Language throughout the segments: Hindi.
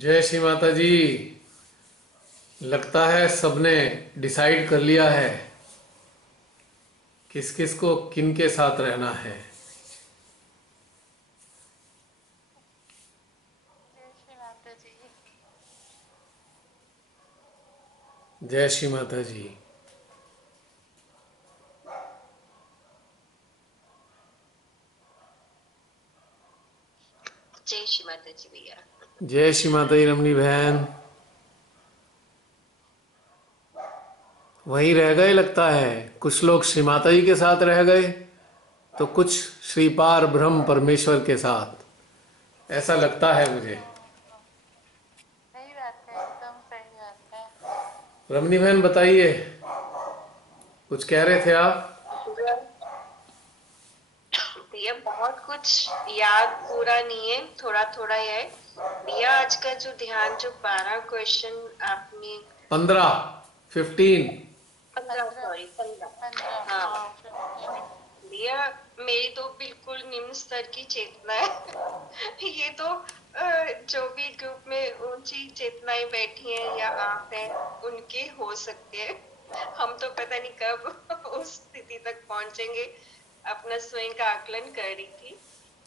जय श्री माता जी। लगता है सबने डिसाइड कर लिया है किस किस को किन के साथ रहना है। जय श्री माता जी। जय श्री माता जी। जय श्री माता जी भैया। जय श्री माता जी रमणी बहन। वहीं रह गए लगता है, कुछ लोग श्री माता जी के साथ रह गए तो कुछ श्री पार ब्रह्म परमेश्वर के साथ, ऐसा लगता है मुझे। सही बात है, एकदम सही बात है। रमणी बहन बताइए, कुछ कह रहे थे आप। भैया बहुत कुछ याद पूरा नहीं है, थोड़ा थोड़ा ही है। भैया आज का जो ध्यान, जो 12 क्वेश्चन आपने 15, 15। 15, सॉरी 15। 15, हाँ हाँ 15। भैया, मेरी तो बिल्कुल निम्न स्तर की चेतना है। ये तो जो भी ग्रुप में ऊंची चेतनाएं बैठी हैं या आप हैं, उनके हो सकते हैं। हम तो पता नहीं कब उस स्थिति तक पहुंचेंगे। अपना स्वयं का आकलन कर रही थी,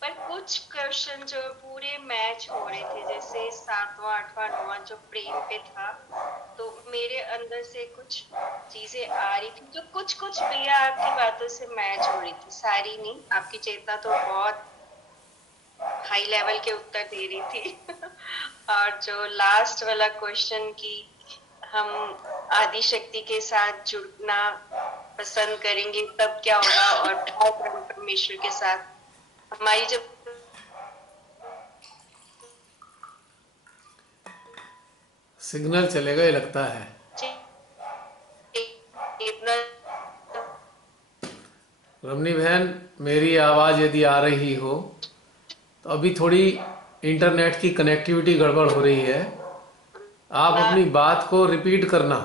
पर कुछ क्वेश्चन जो पूरे मैच हो रहे थे, जैसे 7वां 8वां 9वां जो प्रेम पे था, तो मेरे अंदर से कुछ चीजें आ रही थी जो कुछ कुछ भैया आपकी बातों से मैच हो रही थी, सारी नहीं। आपकी चेतना तो बहुत हाई लेवल के उत्तर दे रही थी। और जो लास्ट वाला क्वेश्चन की हम आदि शक्ति के साथ जुड़ना पसंद करेंगे तब क्या होगा, और भाव परमेश्वर के साथ हमारी जब सिग्नल चलेगा ये लगता है। चेतना रमनी बहन, मेरी आवाज़ यदि आ रही हो तो अभी थोड़ी इंटरनेट की कनेक्टिविटी गड़बड़ हो रही है। आप अपनी बात को रिपीट करना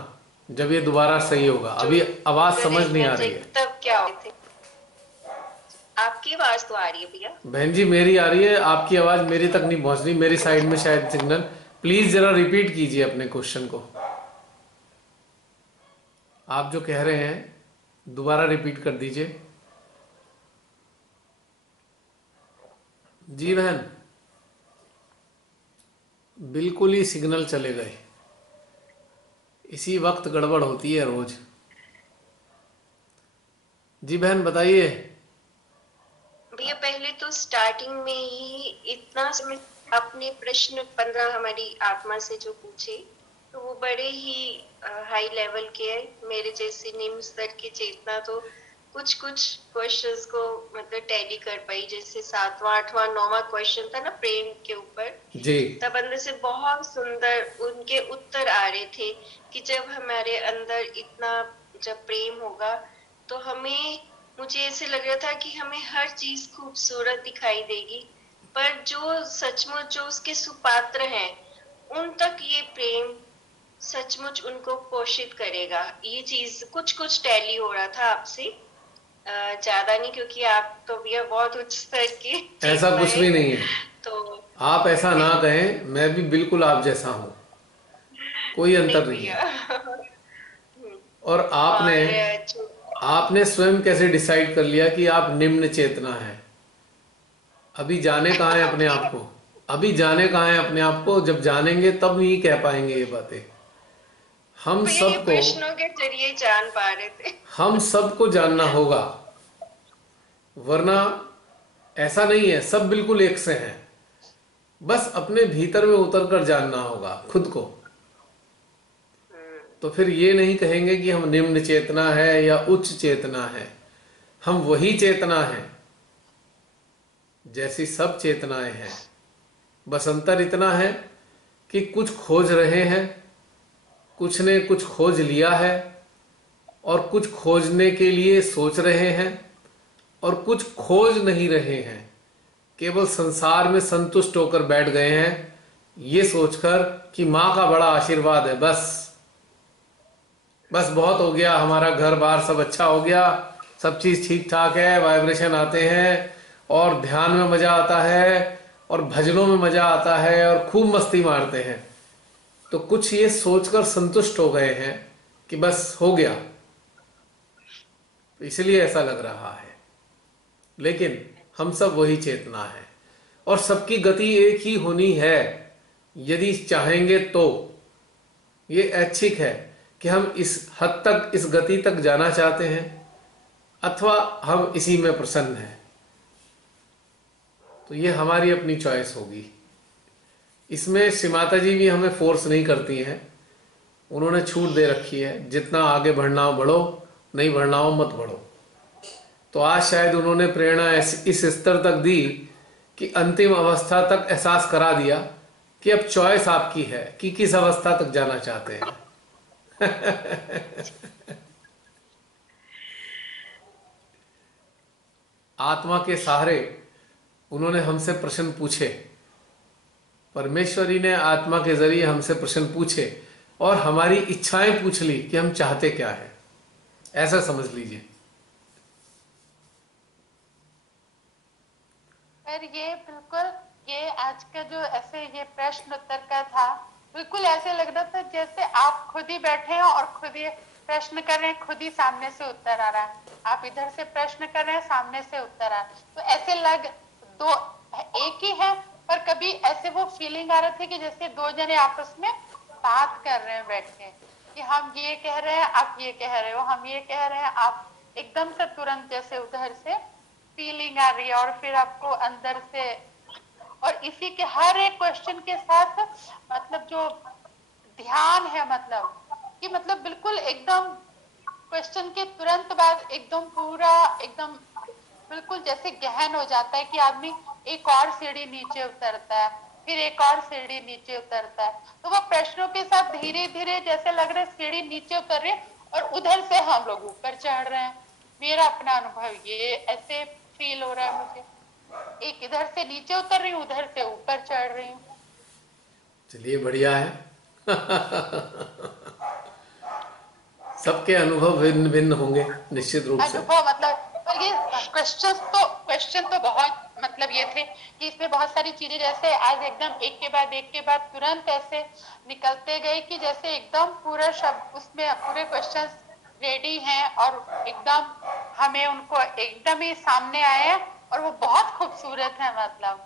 जब ये दोबारा सही होगा। अभी आवाज़ समझ नहीं देखना आ रही चाहिए है। तब क्या होते। आपकी आवाज तो आ रही है भैया। बहन जी मेरी आ रही है, आपकी आवाज़ मेरी तक नहीं पहुंच रही, मेरी साइड में शायद सिग्नल। प्लीज़ ज़रा रिपीट कीजिए अपने क्वेश्चन को। आप जो कह रहे हैं दोबारा रिपीट कर दीजिए। जी बहन, बिल्कुल ही सिग्नल चले गए। इसी वक्त गड़बड़ होती है रोज। जी बहन बताइए। भैया पहले तो स्टार्टिंग में ही इतना समय अपने प्रश्न 15 हमारी आत्मा से जो पूछे, तो वो बड़े ही हाई लेवल के है। मेरे जैसे निम्न स्तर की चेतना तो कुछ कुछ क्वेश्चंस को मतलब टैली कर पाई। जैसे 7वां 8वां 9वां क्वेश्चन था ना प्रेम के ऊपर, जी। तब अंदर से बहुत सुंदर उनके उत्तर आ रहे थे कि जब हमारे अंदर इतना जब प्रेम होगा तो हमें, मुझे ऐसे लग रहा था कि हमें हर चीज खूबसूरत दिखाई देगी, पर जो सचमुच जो उसके सुपात्र हैं उन तक ये प्रेम सचमुच उनको पोषित करेगा। ये चीज कुछ कुछ टैली हो रहा था आपसे। ज्यादा नहीं, क्योंकि आप तो भैया बहुत उच्च स्तर की ऐसा चेतना कुछ है। भी नहीं है। तो आप ऐसा ना कहें, मैं भी बिल्कुल आप जैसा हूं, कोई नहीं अंतर नहीं है। भैया। और आपने और जो आपने स्वयं कैसे डिसाइड कर लिया कि आप निम्न चेतना है? अभी जाने कहाँ है अपने आप को। अभी जाने कहाँ है अपने आप को, जब जानेंगे तब ही कह पाएंगे ये बातें। हम भैया ये सबको प्रश्नों के जरिए जान पा रहे थे। हम सबको जानना होगा, वरना ऐसा नहीं है सब बिल्कुल एक से हैं। बस अपने भीतर में उतर कर जानना होगा खुद को। तो फिर ये नहीं कहेंगे कि हम निम्न चेतना है या उच्च चेतना है। हम वही चेतना है जैसी सब चेतनाएं हैं। बस अंतर इतना है कि कुछ खोज रहे हैं, कुछ ने कुछ खोज लिया है, और कुछ खोजने के लिए सोच रहे हैं, और कुछ खोज नहीं रहे हैं, केवल संसार में संतुष्ट होकर बैठ गए हैं, ये सोचकर कि माँ का बड़ा आशीर्वाद है, बस बस बहुत हो गया, हमारा घर बार सब अच्छा हो गया, सब चीज ठीक ठाक है, वाइब्रेशन आते हैं और ध्यान में मजा आता है और भजनों में मजा आता है और खूब मस्ती मारते हैं, तो कुछ ये सोचकर संतुष्ट हो गए हैं कि बस हो गया, तो इसलिए ऐसा लग रहा है। लेकिन हम सब वही चेतना है और सबकी गति एक ही होनी है यदि चाहेंगे तो। ये ऐच्छिक है कि हम इस हद तक, इस गति तक जाना चाहते हैं अथवा हम इसी में प्रसन्न हैं, तो ये हमारी अपनी चॉइस होगी। इसमें श्री माता जी भी हमें फोर्स नहीं करती हैं, उन्होंने छूट दे रखी है, जितना आगे बढ़ना हो बढ़ो, नहीं बढ़ना हो मत बढ़ो। तो आज शायद उन्होंने प्रेरणा इस स्तर तक दी कि अंतिम अवस्था तक एहसास करा दिया कि अब चॉइस आपकी है कि किस अवस्था तक जाना चाहते हैं। आत्मा के सहारे उन्होंने हमसे प्रश्न पूछे, परमेश्वरी ने आत्मा के जरिए हमसे प्रश्न पूछे और हमारी इच्छाएं पूछ ली कि हम चाहते क्या है, ऐसा समझ लीजिए। पर ये बिल्कुल, ये आज का जो ऐसे ये प्रश्न उत्तर का था, बिल्कुल ऐसे लग रहा था जैसे आप खुद ही बैठे हैं और खुद ही प्रश्न कर रहे हैं, खुद ही सामने से उत्तर आ रहा है। आप इधर से प्रश्न कर रहे हैं, सामने से उत्तर आ रहा है, तो ऐसे लग दो एक ही है, पर कभी ऐसे वो फीलिंग आ रही थी कि जैसे दो जने आपस में बात कर रहे हैं बैठ के, कि हम ये कह रहे हैं, आप ये कह रहे हो, हम ये कह रहे हैं, आप एकदम से तुरंत जैसे उधर से फीलिंग आ रही है और फिर आपको अंदर से, और इसी के हर एक क्वेश्चन के साथ मतलब जो ध्यान है, मतलब कि मतलब बिल्कुल एकदम क्वेश्चन के तुरंत बाद एकदम पूरा एकदम बिल्कुल जैसे गहन हो जाता है कि आदमी एक और सीढ़ी नीचे उतरता है, फिर एक और सीढ़ी नीचे उतरता है, तो वो प्रश्नों के साथ धीरे धीरे जैसे लग रहा है सीढ़ी नीचे उतर रही है और उधर से हम लोग ऊपर चढ़ रहे हैं। मेरा अपना अनुभव ये ऐसे फील हो रहा है मुझे, एक इधर से नीचे उतर रही हूँ, उधर से ऊपर चढ़ रही हूँ। चलिए बढ़िया है। सबके अनुभव भिन्न भिन्न होंगे निश्चित रूप से। अनुभव मतलब, पर ये क्वेश्चन तो बहुत मतलब ये थे कि इसमें बहुत सारी चीजें जैसे आज एकदम एक के बाद तुरंत ऐसे निकलते गए कि जैसे एकदम पूरा शब्द उसमें पूरे क्वेश्चंस रेडी हैं और एकदम हमें उनको एकदम ही सामने आए हैं और वो बहुत खूबसूरत है, मतलब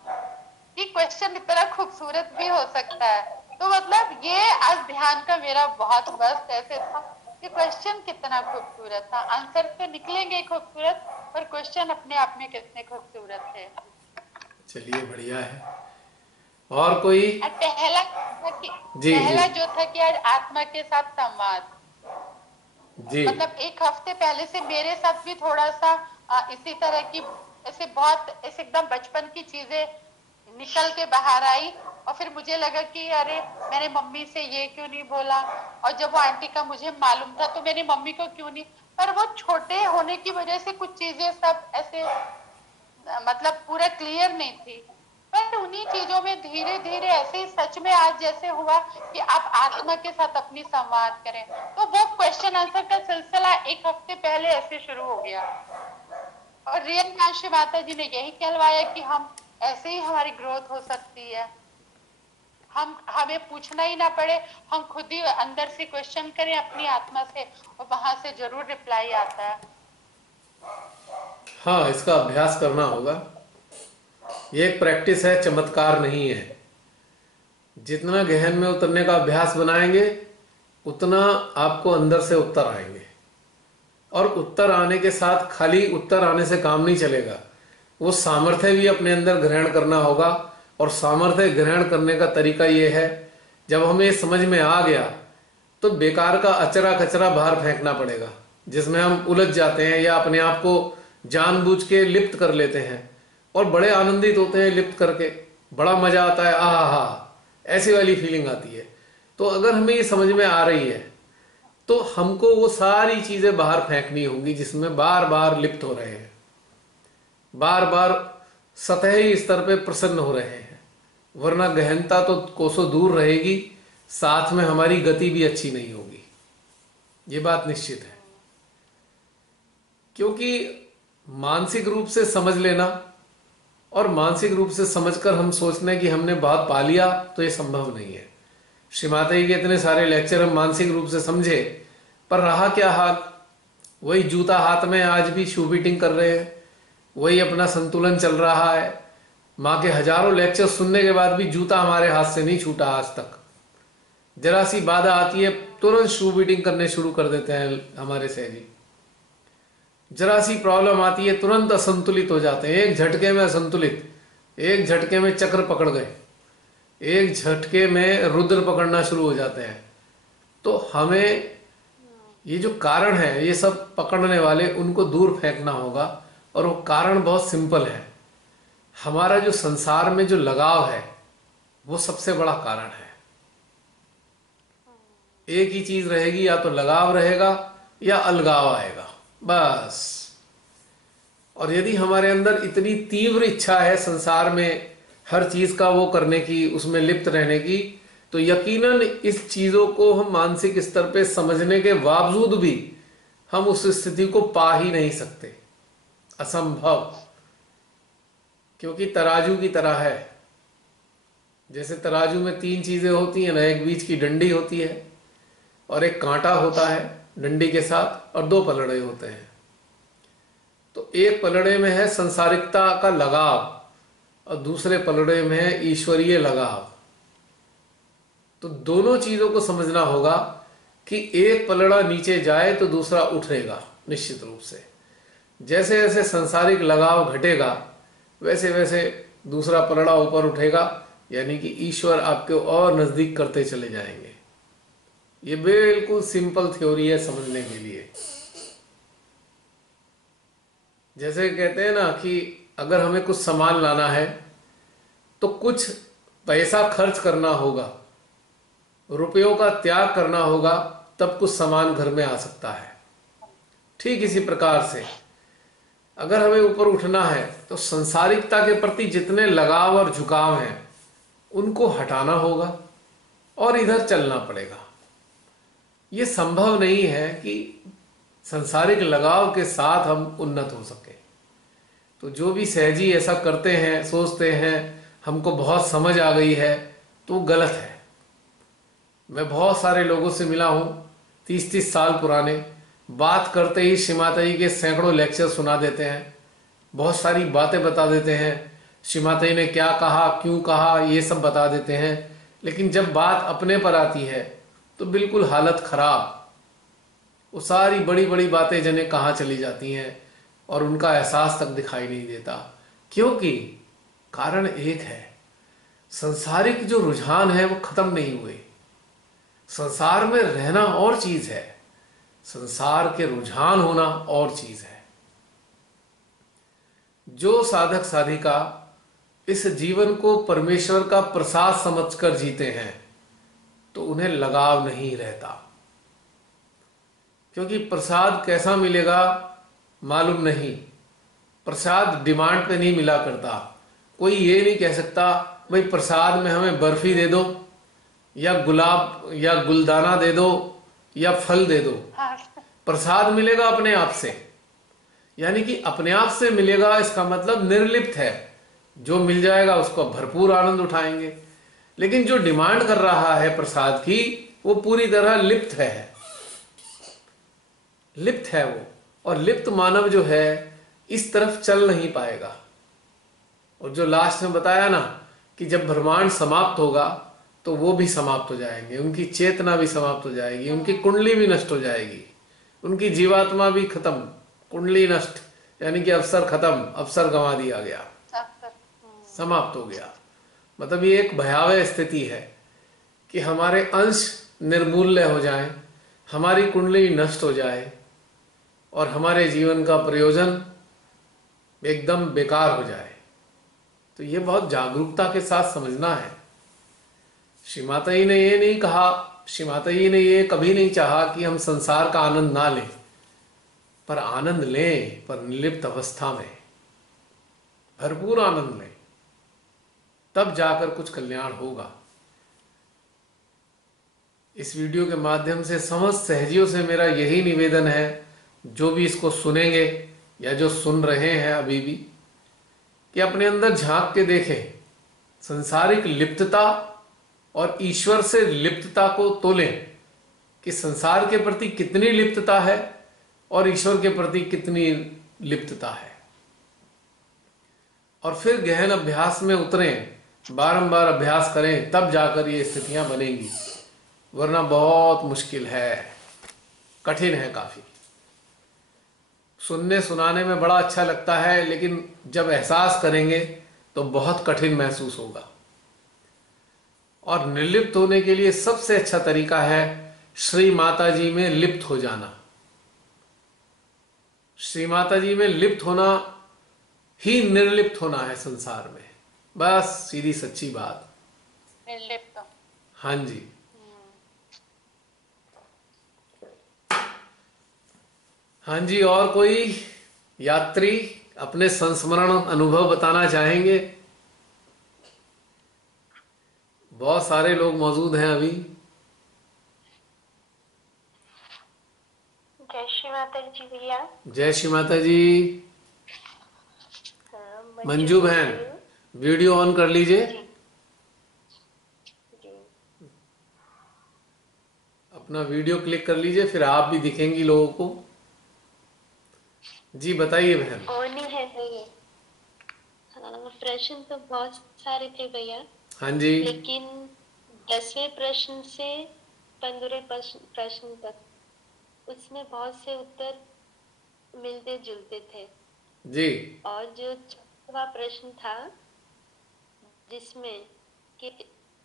कि क्वेश्चन इतना खूबसूरत भी हो सकता है। तो मतलब ये आज ध्यान का मेरा बहुत मस्त ऐसे था कि क्वेश्चन कितना खूबसूरत था, आंसर तो निकलेंगे खूबसूरत, पर क्वेश्चन अपने आप में कितने खूबसूरत थे। चलिए बढ़िया है। और कोई? पहला जी पहला जी जो था कि आज आत्मा के साथ संवाद, जी। मतलब एक हफ्ते पहले से मेरे साथ भी थोड़ा सा इसी तरह की ऐसे बहुत ऐसे एकदम बचपन की चीजें निकल के बाहर आई और फिर मुझे लगा कि अरे मैंने मम्मी से ये क्यों नहीं बोला, और जब वो आंटी का मुझे मालूम था तो मेरी मम्मी को क्यों नहीं, पर वो छोटे होने की वजह से कुछ चीजें सब ऐसे मतलब पूरा क्लियर नहीं थी। पर उन्हीं चीजों में धीरे धीरे ऐसे ही सच में आज जैसे हुआ कि आप आत्मा के साथ अपनी संवाद करें, तो वो क्वेश्चन आंसर का सिलसिला एक हफ्ते पहले ऐसे शुरू हो गया। और रियल काशी माता जी ने यही कहलवाया कि हम ऐसे ही हमारी ग्रोथ हो सकती है, हमें पूछना ही ना पड़े, हम खुद ही अंदर से क्वेश्चन करें अपनी आत्मा से और वहां से जरूर रिप्लाई आता है। हाँ, इसका अभ्यास करना होगा। ये एक प्रैक्टिस है, चमत्कार नहीं है। जितना गहन में उतरने का अभ्यास बनाएंगे उतना आपको अंदर से उत्तर आएंगे। और उत्तर आने के साथ खाली उत्तर आने से काम नहीं चलेगा, वो सामर्थ्य भी अपने अंदर ग्रहण करना होगा। और सामर्थ्य ग्रहण करने का तरीका ये है, जब हमें समझ में आ गया तो बेकार का अचरा कचरा बाहर फेंकना पड़ेगा जिसमें हम उलझ जाते हैं या अपने आप को जानबूझ के लिप्त कर लेते हैं और बड़े आनंदित होते हैं लिप्त करके, बड़ा मजा आता है, आहा हा, ऐसी वाली फीलिंग आती है। तो अगर हमें ये समझ में आ रही है तो हमको वो सारी चीजें बाहर फेंकनी होंगी जिसमें बार बार लिप्त हो रहे हैं, बार बार सतही स्तर पे प्रसन्न हो रहे हैं, वरना गहनता तो कोसों दूर रहेगी, साथ में हमारी गति भी अच्छी नहीं होगी। ये बात निश्चित है, क्योंकि मानसिक रूप से समझ लेना और मानसिक रूप से समझकर हम सोचने कि हमने बहुत पा लिया, तो ये संभव नहीं है। श्री माता जी के इतने सारे लेक्चर हम मानसिक रूप से समझे, पर रहा क्या हाल? वही जूता हाथ में आज भी शू बीटिंग कर रहे हैं, वही अपना संतुलन चल रहा है। माँ के हजारों लेक्चर सुनने के बाद भी जूता हमारे हाथ से नहीं छूटा आज तक। जरा सी बाधा आती है तुरंत शू बीटिंग करने शुरू कर देते हैं हमारे सहजी। जरा सी प्रॉब्लम आती है तुरंत असंतुलित हो जाते हैं, एक झटके में असंतुलित, एक झटके में चक्र पकड़ गए, एक झटके में रुद्र पकड़ना शुरू हो जाते हैं। तो हमें ये जो कारण है, ये सब पकड़ने वाले, उनको दूर फेंकना होगा। और वो कारण बहुत सिंपल है। हमारा जो संसार में जो लगाव है, वो सबसे बड़ा कारण है। एक ही चीज रहेगी, या तो लगाव रहेगा या अलगाव आएगा, बस। और यदि हमारे अंदर इतनी तीव्र इच्छा है संसार में हर चीज का वो करने की, उसमें लिप्त रहने की, तो यकीनन इस चीजों को हम मानसिक स्तर पे समझने के बावजूद भी हम उस स्थिति को पा ही नहीं सकते, असंभव। क्योंकि तराजू की तरह है। जैसे तराजू में 3 चीजें होती हैं ना, एक बीच की डंडी होती है, और एक कांटा होता है डंडी के साथ, और 2 पलड़े होते हैं। तो एक पलड़े में है संसारिकता का लगाव, और दूसरे पलड़े में है ईश्वरीय लगाव। तो दोनों चीजों को समझना होगा कि एक पलड़ा नीचे जाए तो दूसरा उठेगा निश्चित रूप से। जैसे जैसे संसारिक लगाव घटेगा, वैसे वैसे दूसरा पलड़ा ऊपर उठेगा, यानी कि ईश्वर आपके और नजदीक करते चले जाएंगे। ये बिल्कुल सिंपल थ्योरी है समझने के लिए। जैसे कहते हैं ना कि अगर हमें कुछ सामान लाना है तो कुछ पैसा खर्च करना होगा, रुपयों का त्याग करना होगा, तब कुछ सामान घर में आ सकता है। ठीक इसी प्रकार से अगर हमें ऊपर उठना है तो संसारिकता के प्रति जितने लगाव और झुकाव हैं उनको हटाना होगा और इधर चलना पड़ेगा। ये संभव नहीं है कि संसारिक लगाव के साथ हम उन्नत हो सके। तो जो भी सहजी ऐसा करते हैं, सोचते हैं हमको बहुत समझ आ गई है, तो गलत है। मैं बहुत सारे लोगों से मिला हूं 30-30 साल पुराने, बात करते ही श्री माता जी के सैकड़ों लेक्चर सुना देते हैं, बहुत सारी बातें बता देते हैं, श्री माता जी ने क्या कहा, क्यों कहा, ये सब बता देते हैं। लेकिन जब बात अपने पर आती है तो बिल्कुल हालत खराब। वो सारी बड़ी बड़ी बातें जने कहाँ चली जाती हैं और उनका एहसास तक दिखाई नहीं देता। क्योंकि कारण एक है, संसारिक जो रुझान है वो खत्म नहीं हुए। संसार में रहना और चीज है, संसार के रुझान होना और चीज है। जो साधक साधिका इस जीवन को परमेश्वर का प्रसाद समझकर जीते हैं तो उन्हें लगाव नहीं रहता। क्योंकि प्रसाद कैसा मिलेगा मालूम नहीं। प्रसाद डिमांड पे नहीं मिला करता। कोई ये नहीं कह सकता भाई प्रसाद में हमें बर्फी दे दो, या गुलाब या गुलदाना दे दो, या फल दे दो। प्रसाद मिलेगा अपने आप से, यानी कि अपने आप से मिलेगा। इसका मतलब निर्लिप्त है, जो मिल जाएगा उसको भरपूर आनंद उठाएंगे। लेकिन जो डिमांड कर रहा है प्रसाद की, वो पूरी तरह लिप्त है, लिप्त है वो। और लिप्त मानव जो है इस तरफ चल नहीं पाएगा। और जो लास्ट में बताया ना कि जब ब्रह्मांड समाप्त होगा तो वो भी समाप्त हो जाएंगे, उनकी चेतना भी समाप्त हो जाएगी, उनकी कुंडली भी नष्ट हो जाएगी, उनकी जीवात्मा भी खत्म, कुंडली नष्ट, यानी कि अवसर खत्म, अवसर गंवा दिया गया, समाप्त हो गया। मतलब ये एक भयावह स्थिति है कि हमारे अंश निर्मूल्य हो जाएं, हमारी कुंडली नष्ट हो जाए और हमारे जीवन का प्रयोजन एकदम बेकार हो जाए। तो ये बहुत जागरूकता के साथ समझना है। श्री माता जी ने ये नहीं कहा, श्री माता जी ने ये कभी नहीं चाहा कि हम संसार का आनंद ना लें, पर आनंद लें, पर निर्लिप्त अवस्था में भरपूर आनंद लें, तब जाकर कुछ कल्याण होगा। इस वीडियो के माध्यम से समस्त सहजियों से मेरा यही निवेदन है, जो भी इसको सुनेंगे या जो सुन रहे हैं अभी भी, कि अपने अंदर झांक के देखें, संसारिक लिप्तता और ईश्वर से लिप्तता को तोलें कि संसार के प्रति कितनी लिप्तता है और ईश्वर के प्रति कितनी लिप्तता है, और फिर गहन अभ्यास में उतरें, बारंबार अभ्यास करें, तब जाकर ये स्थितियां बनेंगी, वरना बहुत मुश्किल है, कठिन है काफी। सुनने सुनाने में बड़ा अच्छा लगता है, लेकिन जब एहसास करेंगे तो बहुत कठिन महसूस होगा। और निर्लिप्त होने के लिए सबसे अच्छा तरीका है श्री माता जी में लिप्त हो जाना। श्री माता जी में लिप्त होना ही निर्लिप्त होना है संसार में, बस सीधी सच्ची बात। निर्लिप्त। हाँ जी। हाँ जी, और कोई यात्री अपने संस्मरण अनुभव बताना चाहेंगे? बहुत सारे लोग मौजूद हैं अभी। जय श्री माता जी भैया। जय श्री माता जी। मंजू बहन, वीडियो ऑन कर लीजिए। अपना वीडियो क्लिक कर लीजिए, फिर आप भी दिखेंगी लोगों को। जी बताइए बहन। ऑन ही है भैया। प्रश्न तो बहुत सारे थे भैया। हाँ जी। लेकिन 10वें प्रश्न से 15वें प्रश्न तक उसमें बहुत से उत्तर मिलते जुलते थे जी। और जो 4वां प्रश्न था जिसमें कि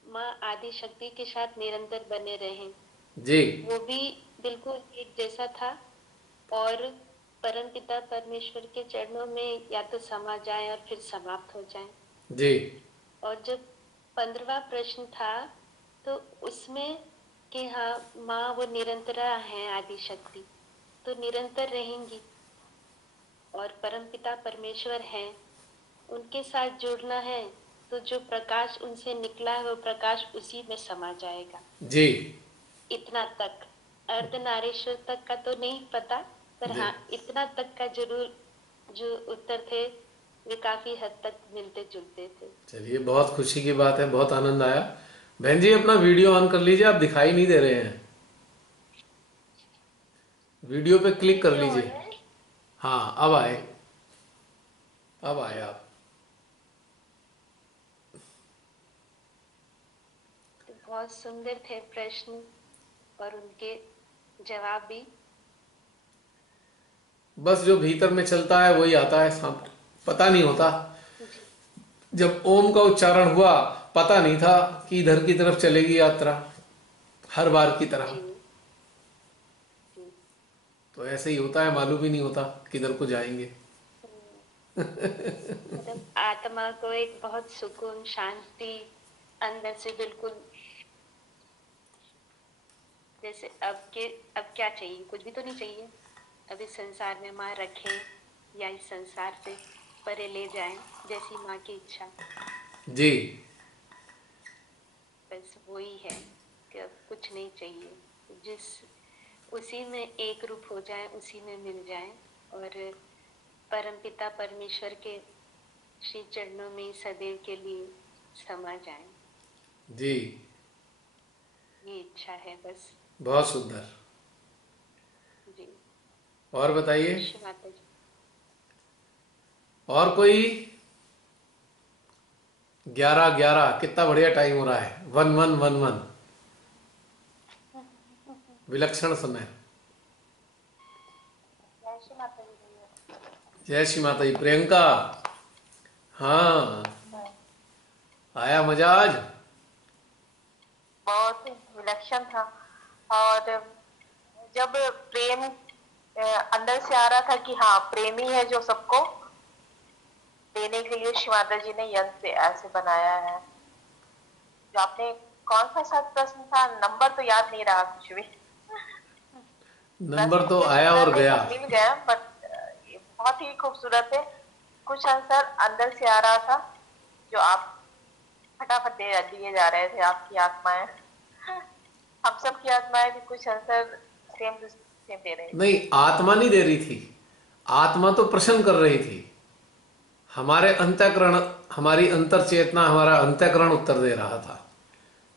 माँ आदि शक्ति के साथ निरंतर बने रहें, जी। वो भी बिल्कुल एक जैसा था। और परमपिता परमेश्वर के चरणों में या तो समा जाए और फिर समाप्त हो जाए। जी। और जब 15वां प्रश्न था तो उसमें कि हाँ माँ वो निरंतरा है आदि शक्ति, तो निरंतर रहेंगी और परमपिता परमेश्वर हैं, उनके साथ जुड़ना है तो जो प्रकाश उनसे निकला है वो प्रकाश उसी में समा जाएगा। जी। इतना तक, अर्धनारीश्वर तक का तो नहीं पता, पर हाँ इतना तक का जरूर जो उत्तर थे वे काफी हद तक मिलते जुलते थे। चलिए, बहुत खुशी की बात है, बहुत आनंद आया। बहन जी अपना वीडियो ऑन कर लीजिए, आप दिखाई नहीं दे रहे हैं। वीडियो पे क्लिक कर लीजिए। हाँ, अब आए, अब आए आप। तो बहुत सुंदर थे प्रश्न और उनके जवाब भी। बस जो भीतर में चलता है वही आता है सामने, पता नहीं होता। जब ओम का उच्चारण हुआ पता नहीं था कि इधर की तरफ चलेगी यात्रा, हर बार की तरह। तो ऐसे ही होता है, मालूम ही नहीं होता किधर को जाएंगे। मतलब आत्मा को एक बहुत सुकून शांति अंदर से बिल्कुल, जैसे अब क्या चाहिए, कुछ भी तो नहीं चाहिए। अब इस संसार में माँ रखें या इस संसार से परे ले जाएं, जैसी माँ की इच्छा। जी। बस वही है कि अब कुछ नहीं चाहिए, जिस उसी में एक रूप हो जाए, उसी में मिल जाए और परमपिता परमेश्वर के श्री चरणों में सदैव के लिए समा जाए। जी। ये इच्छा है बस। बहुत सुंदर। जी। और बताइए। माता जी। और कोई? 11:11 कितना बढ़िया टाइम हो रहा है। 1111 विलक्षण समय। जय श्री माता जी। प्रियंका, हाँ आया मजा आज? बहुत विलक्षण था। और जब प्रेम अंदर से आ रहा था कि हाँ प्रेमी है जो सबको देने के लिए, श्री माता जी ने यंत्र ऐसे बनाया है। जो आपने कौन सा शायद प्रश्न था, नंबर तो याद नहीं रहा कुछ भी। नंबर तो आया और गया। मिल गया, बट बहुत ही खूबसूरत है। कुछ आंसर अंदर से आ रहा था जो आप फटाफट दिए जा रहे थे। आपकी आत्माएं, हम सब की आत्माएं भी कुछ आंसर सेम टू सेम दे रही थी। नहीं, आत्मा नहीं दे रही थी, आत्मा तो प्रश्न कर रही थी। हमारे अंतःकरण, हमारी अंतर चेतना, हमारा अंतःकरण उत्तर दे रहा था।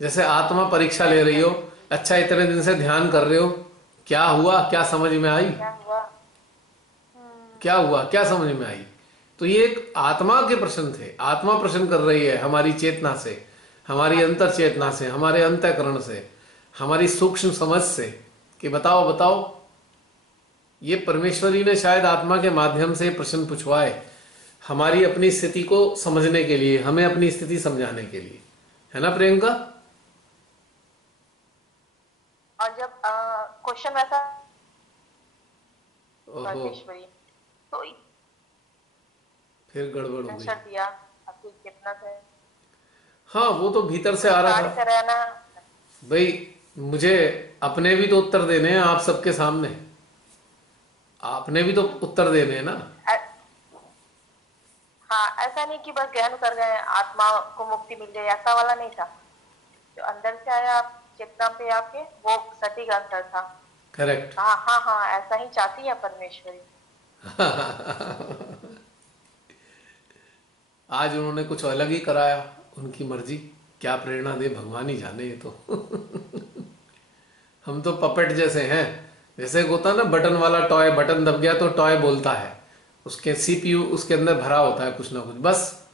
जैसे आत्मा परीक्षा ले रही हो, अच्छा इतने दिन से ध्यान कर रहे हो, क्या हुआ, क्या समझ में आई, क्या हुआ? क्या हुआ, क्या समझ में आई। तो ये एक आत्मा के प्रश्न थे। आत्मा प्रश्न कर रही है हमारी चेतना से, हमारी अंतर चेतना से, हमारे अंतःकरण से, हमारी सूक्ष्म समझ से कि बताओ बताओ। ये परमेश्वरी ने शायद आत्मा के माध्यम से प्रश्न पूछवाए, हमारी अपनी स्थिति को समझने के लिए, हमें अपनी स्थिति समझाने के लिए, है ना प्रियंका? और जब क्वेश्चन वैसा ओहो, परमेश्वरी तो फिर गड़बड़ हो आंसर गई। दिया आपकी चेतना से हाँ, वो तो भीतर से आ रहा कार्य था। कराना। भाई मुझे अपने भी तो उत्तर देने हैं आप सबके सामने, आपने भी तो उत्तर देने हैं ना। हाँ, ऐसा नहीं कि बस ज्ञान कर गए आत्मा को मुक्ति मिल गई, ऐसा वाला नहीं था। जो अंदर से आया चेतना पे आपके, वो सटीक आंसर था। करेक्ट। हाँ हाँ हाँ, ऐसा ही चाहती है परमेश्वरी। आज उन्होंने कुछ अलग ही कराया, उनकी मर्जी, क्या प्रेरणा दे भगवान ही जाने। ये तो हम तो पपेट जैसे हैं। जैसे एक होता है ना बटन वाला टॉय, बटन दब गया तो टॉय बोलता है, उसके सीपीयू उसके अंदर भरा होता है कुछ ना कुछ, बस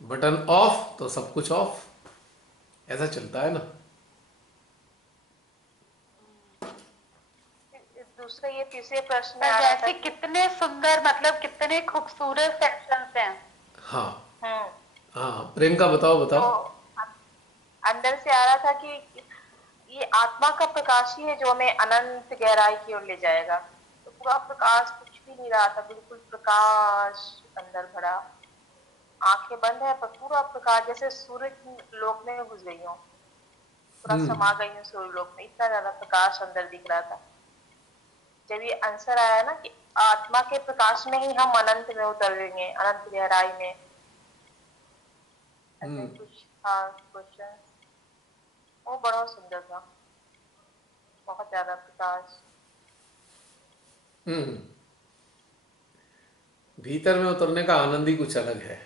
बटन ऑफ तो सब कुछ ऑफ, ऐसा चलता है ना। दूसरा ये तीसरे प्रश्न में पर आ रहा था वैसे कितने सुंदर, मतलब कितने खूबसूरत सेक्शंस हैं। हाँ हम्म, हाँ, प्रियंका बताओ तो बताओ। अंदर से आ रहा था कि ये आत्मा का प्रकाश ही है जो हमें अनंत गहराई की ओर ले जाएगा। तो पूरा प्रकाश, कुछ भी नहीं रहा था, बिल्कुल प्रकाश अंदर भरा, आंखें बंद है पर पूरा प्रकाश, जैसे सूर्य की लोक में घुस गई हूँ, पूरा समा गई हूँ सूर्य लोक में, इतना ज्यादा प्रकाश अंदर दिख रहा था। जब ये आंसर आया ना कि आत्मा के प्रकाश में ही हम अनंत में उतरेंगे, अनंत गहराई में, ऐसे कुछ था क्वेश्चन, वो बड़ा सुंदर था, बहुत ज्यादा प्रकाश। हम्म, भीतर में उतरने का आनंद ही कुछ अलग है।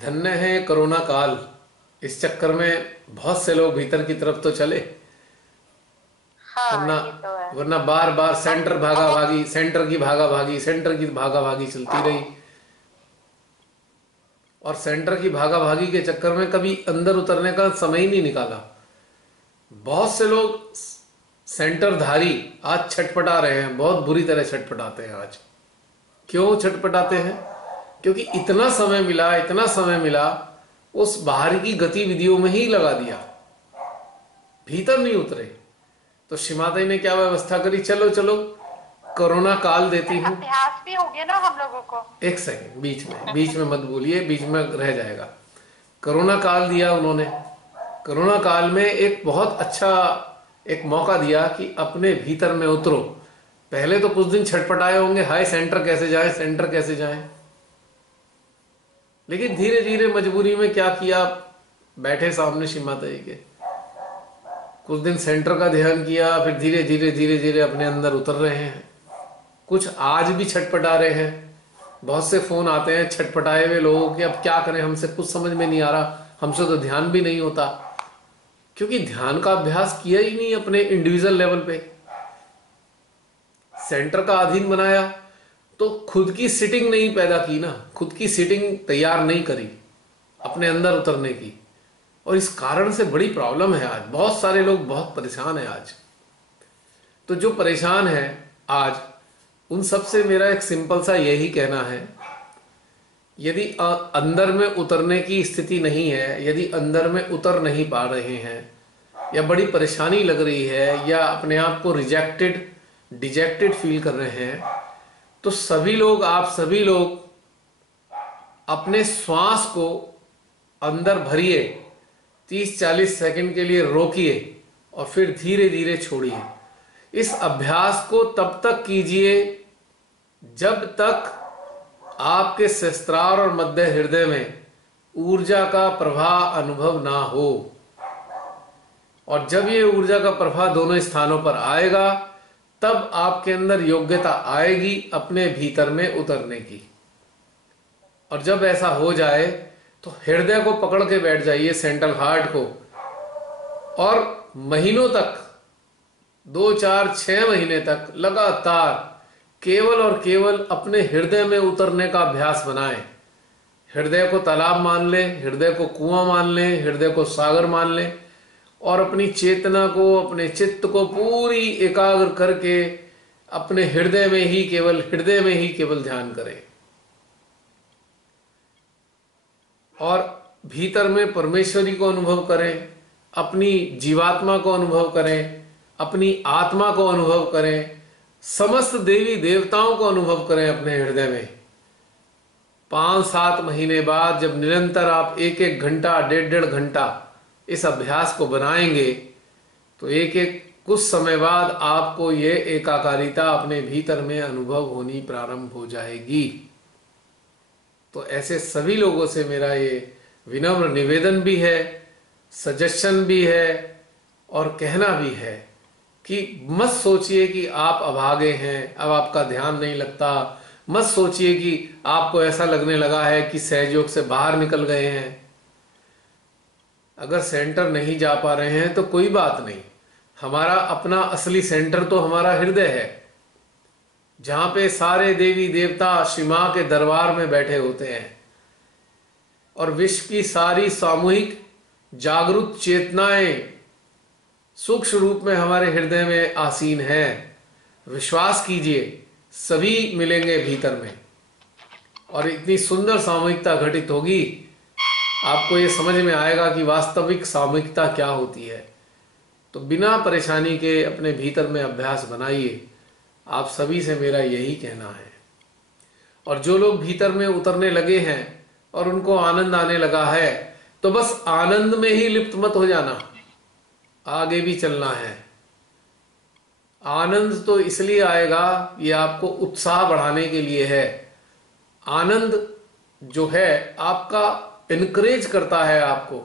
धन्य है कोरोना काल, इस चक्कर में बहुत से लोग भीतर की तरफ तो चले, हाँ, वरना ये तो है। वरना बार बार सेंटर भागा भागी, सेंटर की भागा भागी, सेंटर की भागा भागी चलती रही, और सेंटर की भागा भागी के चक्कर में कभी अंदर उतरने का समय ही नहीं निकाला। बहुत से लोग सेंटरधारी आज छटपटा रहे हैं, बहुत बुरी तरह छटपटाते हैं आज। क्यों छटपटाते हैं? क्योंकि इतना समय मिला, इतना समय मिला, उस बाहर की गतिविधियों में ही लगा दिया, भीतर नहीं उतरे। तो शिमादेवी ने क्या व्यवस्था करी, चलो चलो कोरोना काल देती हूँ। अभ्यास भी हो गया ना हम लोगों को। एक सेकंड, बीच में मत बोलिए, बीच में रह जाएगा। कोरोना काल दिया उन्होंने। कोरोना काल में एक बहुत अच्छा एक मौका दिया कि अपने भीतर में उतरो। पहले तो कुछ दिन छटपटाए होंगे, हाय सेंटर कैसे जाए, सेंटर कैसे जाए, लेकिन धीरे धीरे मजबूरी में क्या किया, बैठे सामने श्री माता जी के, कुछ दिन सेंटर का ध्यान किया, फिर धीरे धीरे अपने अंदर उतर रहे हैं। कुछ आज भी छटपटा रहे हैं, बहुत से फोन आते हैं छटपटाए हुए लोगों के, अब क्या करें, हमसे कुछ समझ में नहीं आ रहा, हमसे तो ध्यान भी नहीं होता, क्योंकि ध्यान का अभ्यास किया ही नहीं अपने इंडिविजुअल लेवल पे। सेंटर का अधीन बनाया तो खुद की सिटिंग नहीं पैदा की ना, खुद की सिटिंग तैयार नहीं करी अपने अंदर उतरने की, और इस कारण से बड़ी प्रॉब्लम है। आज बहुत सारे लोग बहुत परेशान हैं आज। तो जो परेशान है आज, उन सब से मेरा एक सिंपल सा यही कहना है, यदि अंदर में उतरने की स्थिति नहीं है, यदि अंदर में उतर नहीं पा रहे हैं, या बड़ी परेशानी लग रही है, या अपने आप को रिजेक्टेड डिजेक्टेड फील कर रहे हैं, तो सभी लोग, आप सभी लोग अपने श्वास को अंदर भरिए, 30-40 सेकंड के लिए रोकिए और फिर धीरे धीरे छोड़िए। इस अभ्यास को तब तक कीजिए जब तक आपके सहस्त्रार और मध्य हृदय में ऊर्जा का प्रवाह अनुभव ना हो। और जब ये ऊर्जा का प्रवाह दोनों स्थानों पर आएगा, तब आपके अंदर योग्यता आएगी अपने भीतर में उतरने की। और जब ऐसा हो जाए तो हृदय को पकड़ के बैठ जाइए, सेंट्रल हार्ट को, और महीनों तक, 2 4 6 महीने तक लगातार केवल और केवल अपने हृदय में उतरने का अभ्यास बनाएं। हृदय को तालाब मान लें, हृदय को कुआं मान लें, हृदय को सागर मान लें, और अपनी चेतना को, अपने चित्त को पूरी एकाग्र करके अपने हृदय में ही केवल ध्यान करें। और भीतर में परमेश्वरी को अनुभव करें, अपनी जीवात्मा को अनुभव करें, अपनी आत्मा को अनुभव करें, समस्त देवी देवताओं को अनुभव करें अपने हृदय में। 5-7 महीने बाद जब निरंतर आप 1-1 घंटा, 1.5 घंटा इस अभ्यास को बनाएंगे तो कुछ समय बाद आपको ये एकाकारिता अपने भीतर में अनुभव होनी प्रारंभ हो जाएगी। तो ऐसे सभी लोगों से मेरा ये विनम्र निवेदन भी है, सजेशन भी है और कहना भी है कि मत सोचिए कि आप अभागे हैं, अब आपका ध्यान नहीं लगता। मत सोचिए कि आपको ऐसा लगने लगा है कि सहयोग से बाहर निकल गए हैं। अगर सेंटर नहीं जा पा रहे हैं तो कोई बात नहीं, हमारा अपना असली सेंटर तो हमारा हृदय है, जहां पे सारे देवी देवता श्री मां के दरबार में बैठे होते हैं और विश्व की सारी सामूहिक जागरूक चेतनाएं सूक्ष्म रूप में हमारे हृदय में आसीन है। विश्वास कीजिए, सभी मिलेंगे भीतर में और इतनी सुंदर सामूहिकता घटित होगी, आपको ये समझ में आएगा कि वास्तविक सामूहिकता क्या होती है। तो बिना परेशानी के अपने भीतर में अभ्यास बनाइए, आप सभी से मेरा यही कहना है। और जो लोग भीतर में उतरने लगे हैं और उनको आनंद आने लगा है, तो बस आनंद में ही लिप्त मत हो जाना, आगे भी चलना है। आनंद तो इसलिए आएगा, ये आपको उत्साह बढ़ाने के लिए है। आनंद जो है आपका इनकरेज करता है, आपको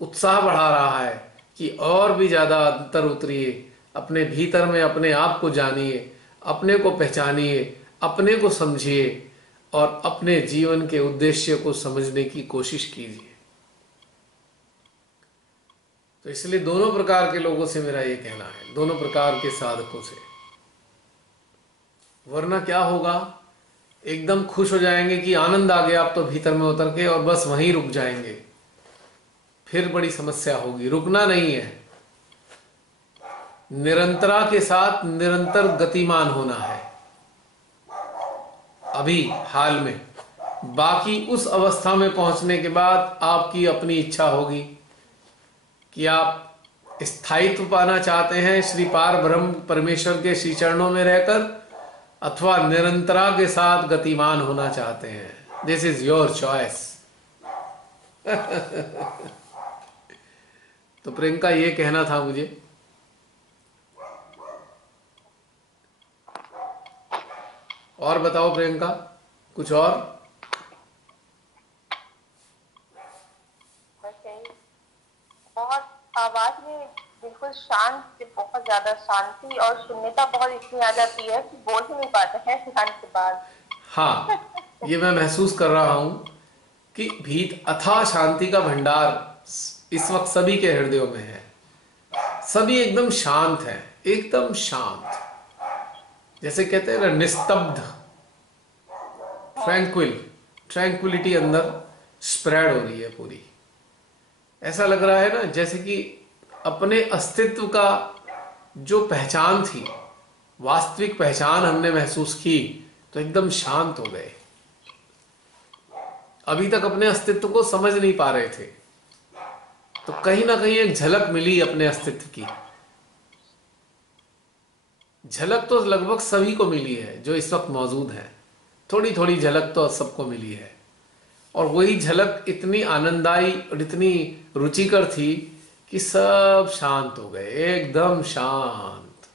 उत्साह बढ़ा रहा है कि और भी ज्यादा अंतर उतरिए, अपने भीतर में अपने आप को जानिए, अपने को पहचानिए, अपने को समझिए और अपने जीवन के उद्देश्य को समझने की कोशिश कीजिए। तो इसलिए दोनों प्रकार के लोगों से मेरा ये कहना है, दोनों प्रकार के साधकों से। वरना क्या होगा, एकदम खुश हो जाएंगे कि आनंद आ गया आप तो भीतर में उतर के, और बस वहीं रुक जाएंगे, फिर बड़ी समस्या होगी। रुकना नहीं है, निरंतरता के साथ निरंतर गतिमान होना है अभी हाल में। बाकी उस अवस्था में पहुंचने के बाद आपकी अपनी इच्छा होगी कि आप स्थायित्व पाना चाहते हैं श्री पार ब्रह्म परमेश्वर के श्री चरणों में रहकर, अथवा निरंतरता के साथ गतिमान होना चाहते हैं। This is your choice. तो प्रियंका, ये कहना था मुझे। और बताओ प्रियंका, कुछ और? बहुत आवाज में बिल्कुल शांत, बहुत ज्यादा शांति और शून्यता बहुत इतनी आ जाती है कि बोल ही नहीं पाते हैं ध्यान के बाद। हाँ, ये मैं महसूस कर रहा हूं कि भीत अथाह शांति का भंडार इस वक्त सभी के हृदयों में है। सभी एकदम शांत हैं, एकदम शांत, जैसे कहते हैं ना निस्तब्ध, ट्रैंक्विलिटी अंदर स्प्रेड हो रही है पूरी। ऐसा लग रहा है ना जैसे कि अपने अस्तित्व का जो पहचान थी, वास्तविक पहचान हमने महसूस की तो एकदम शांत हो गए। अभी तक अपने अस्तित्व को समझ नहीं पा रहे थे, तो कहीं ना कहीं एक झलक मिली अपने अस्तित्व की। झलक तो लगभग सभी को मिली है जो इस वक्त मौजूद है, थोड़ी थोड़ी झलक तो सबको मिली है। और वही झलक इतनी आनंददायी और इतनी रुचिकर थी कि सब शांत हो गए, एकदम शांत।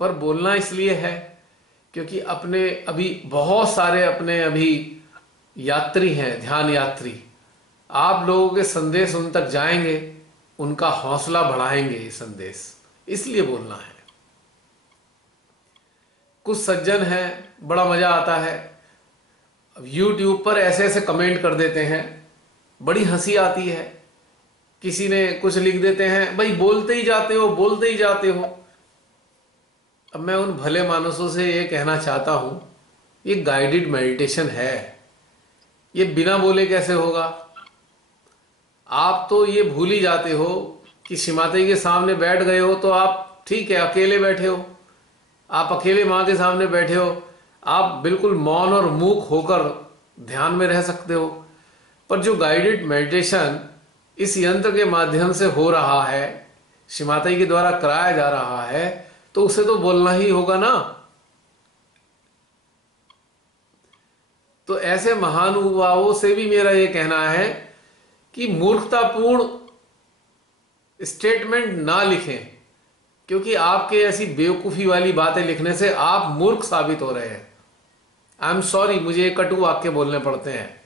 पर बोलना इसलिए है क्योंकि अपने अभी बहुत सारे अपने अभी यात्री हैं, ध्यान यात्री। आप लोगों के संदेश उन तक जाएंगे, उनका हौसला बढ़ाएंगे ये संदेश, इसलिए बोलना है। कुछ सज्जन हैं, बड़ा मजा आता है, यूट्यूब पर ऐसे ऐसे कमेंट कर देते हैं, बड़ी हंसी आती है। किसी ने कुछ लिख देते हैं, भाई बोलते ही जाते हो, बोलते ही जाते हो। अब मैं उन भले मानसों से ये कहना चाहता हूं, ये गाइडेड मेडिटेशन है, ये बिना बोले कैसे होगा? आप तो ये भूल ही जाते हो कि श्रीमाता के सामने बैठ गए हो तो आप ठीक है अकेले बैठे हो, आप अकेले माँ के सामने बैठे हो, आप बिल्कुल मौन और मूक होकर ध्यान में रह सकते हो। पर जो गाइडेड मेडिटेशन इस यंत्र के माध्यम से हो रहा है, श्रीमाता के द्वारा कराया जा रहा है, तो उसे तो बोलना ही होगा ना। तो ऐसे महानुभावों से भी मेरा यह कहना है कि मूर्खतापूर्ण स्टेटमेंट ना लिखें, क्योंकि आपके ऐसी बेवकूफी वाली बातें लिखने से आप मूर्ख साबित हो रहे हैं। आई एम सॉरी, मुझे ये कटु वाक्य बोलने पड़ते हैं।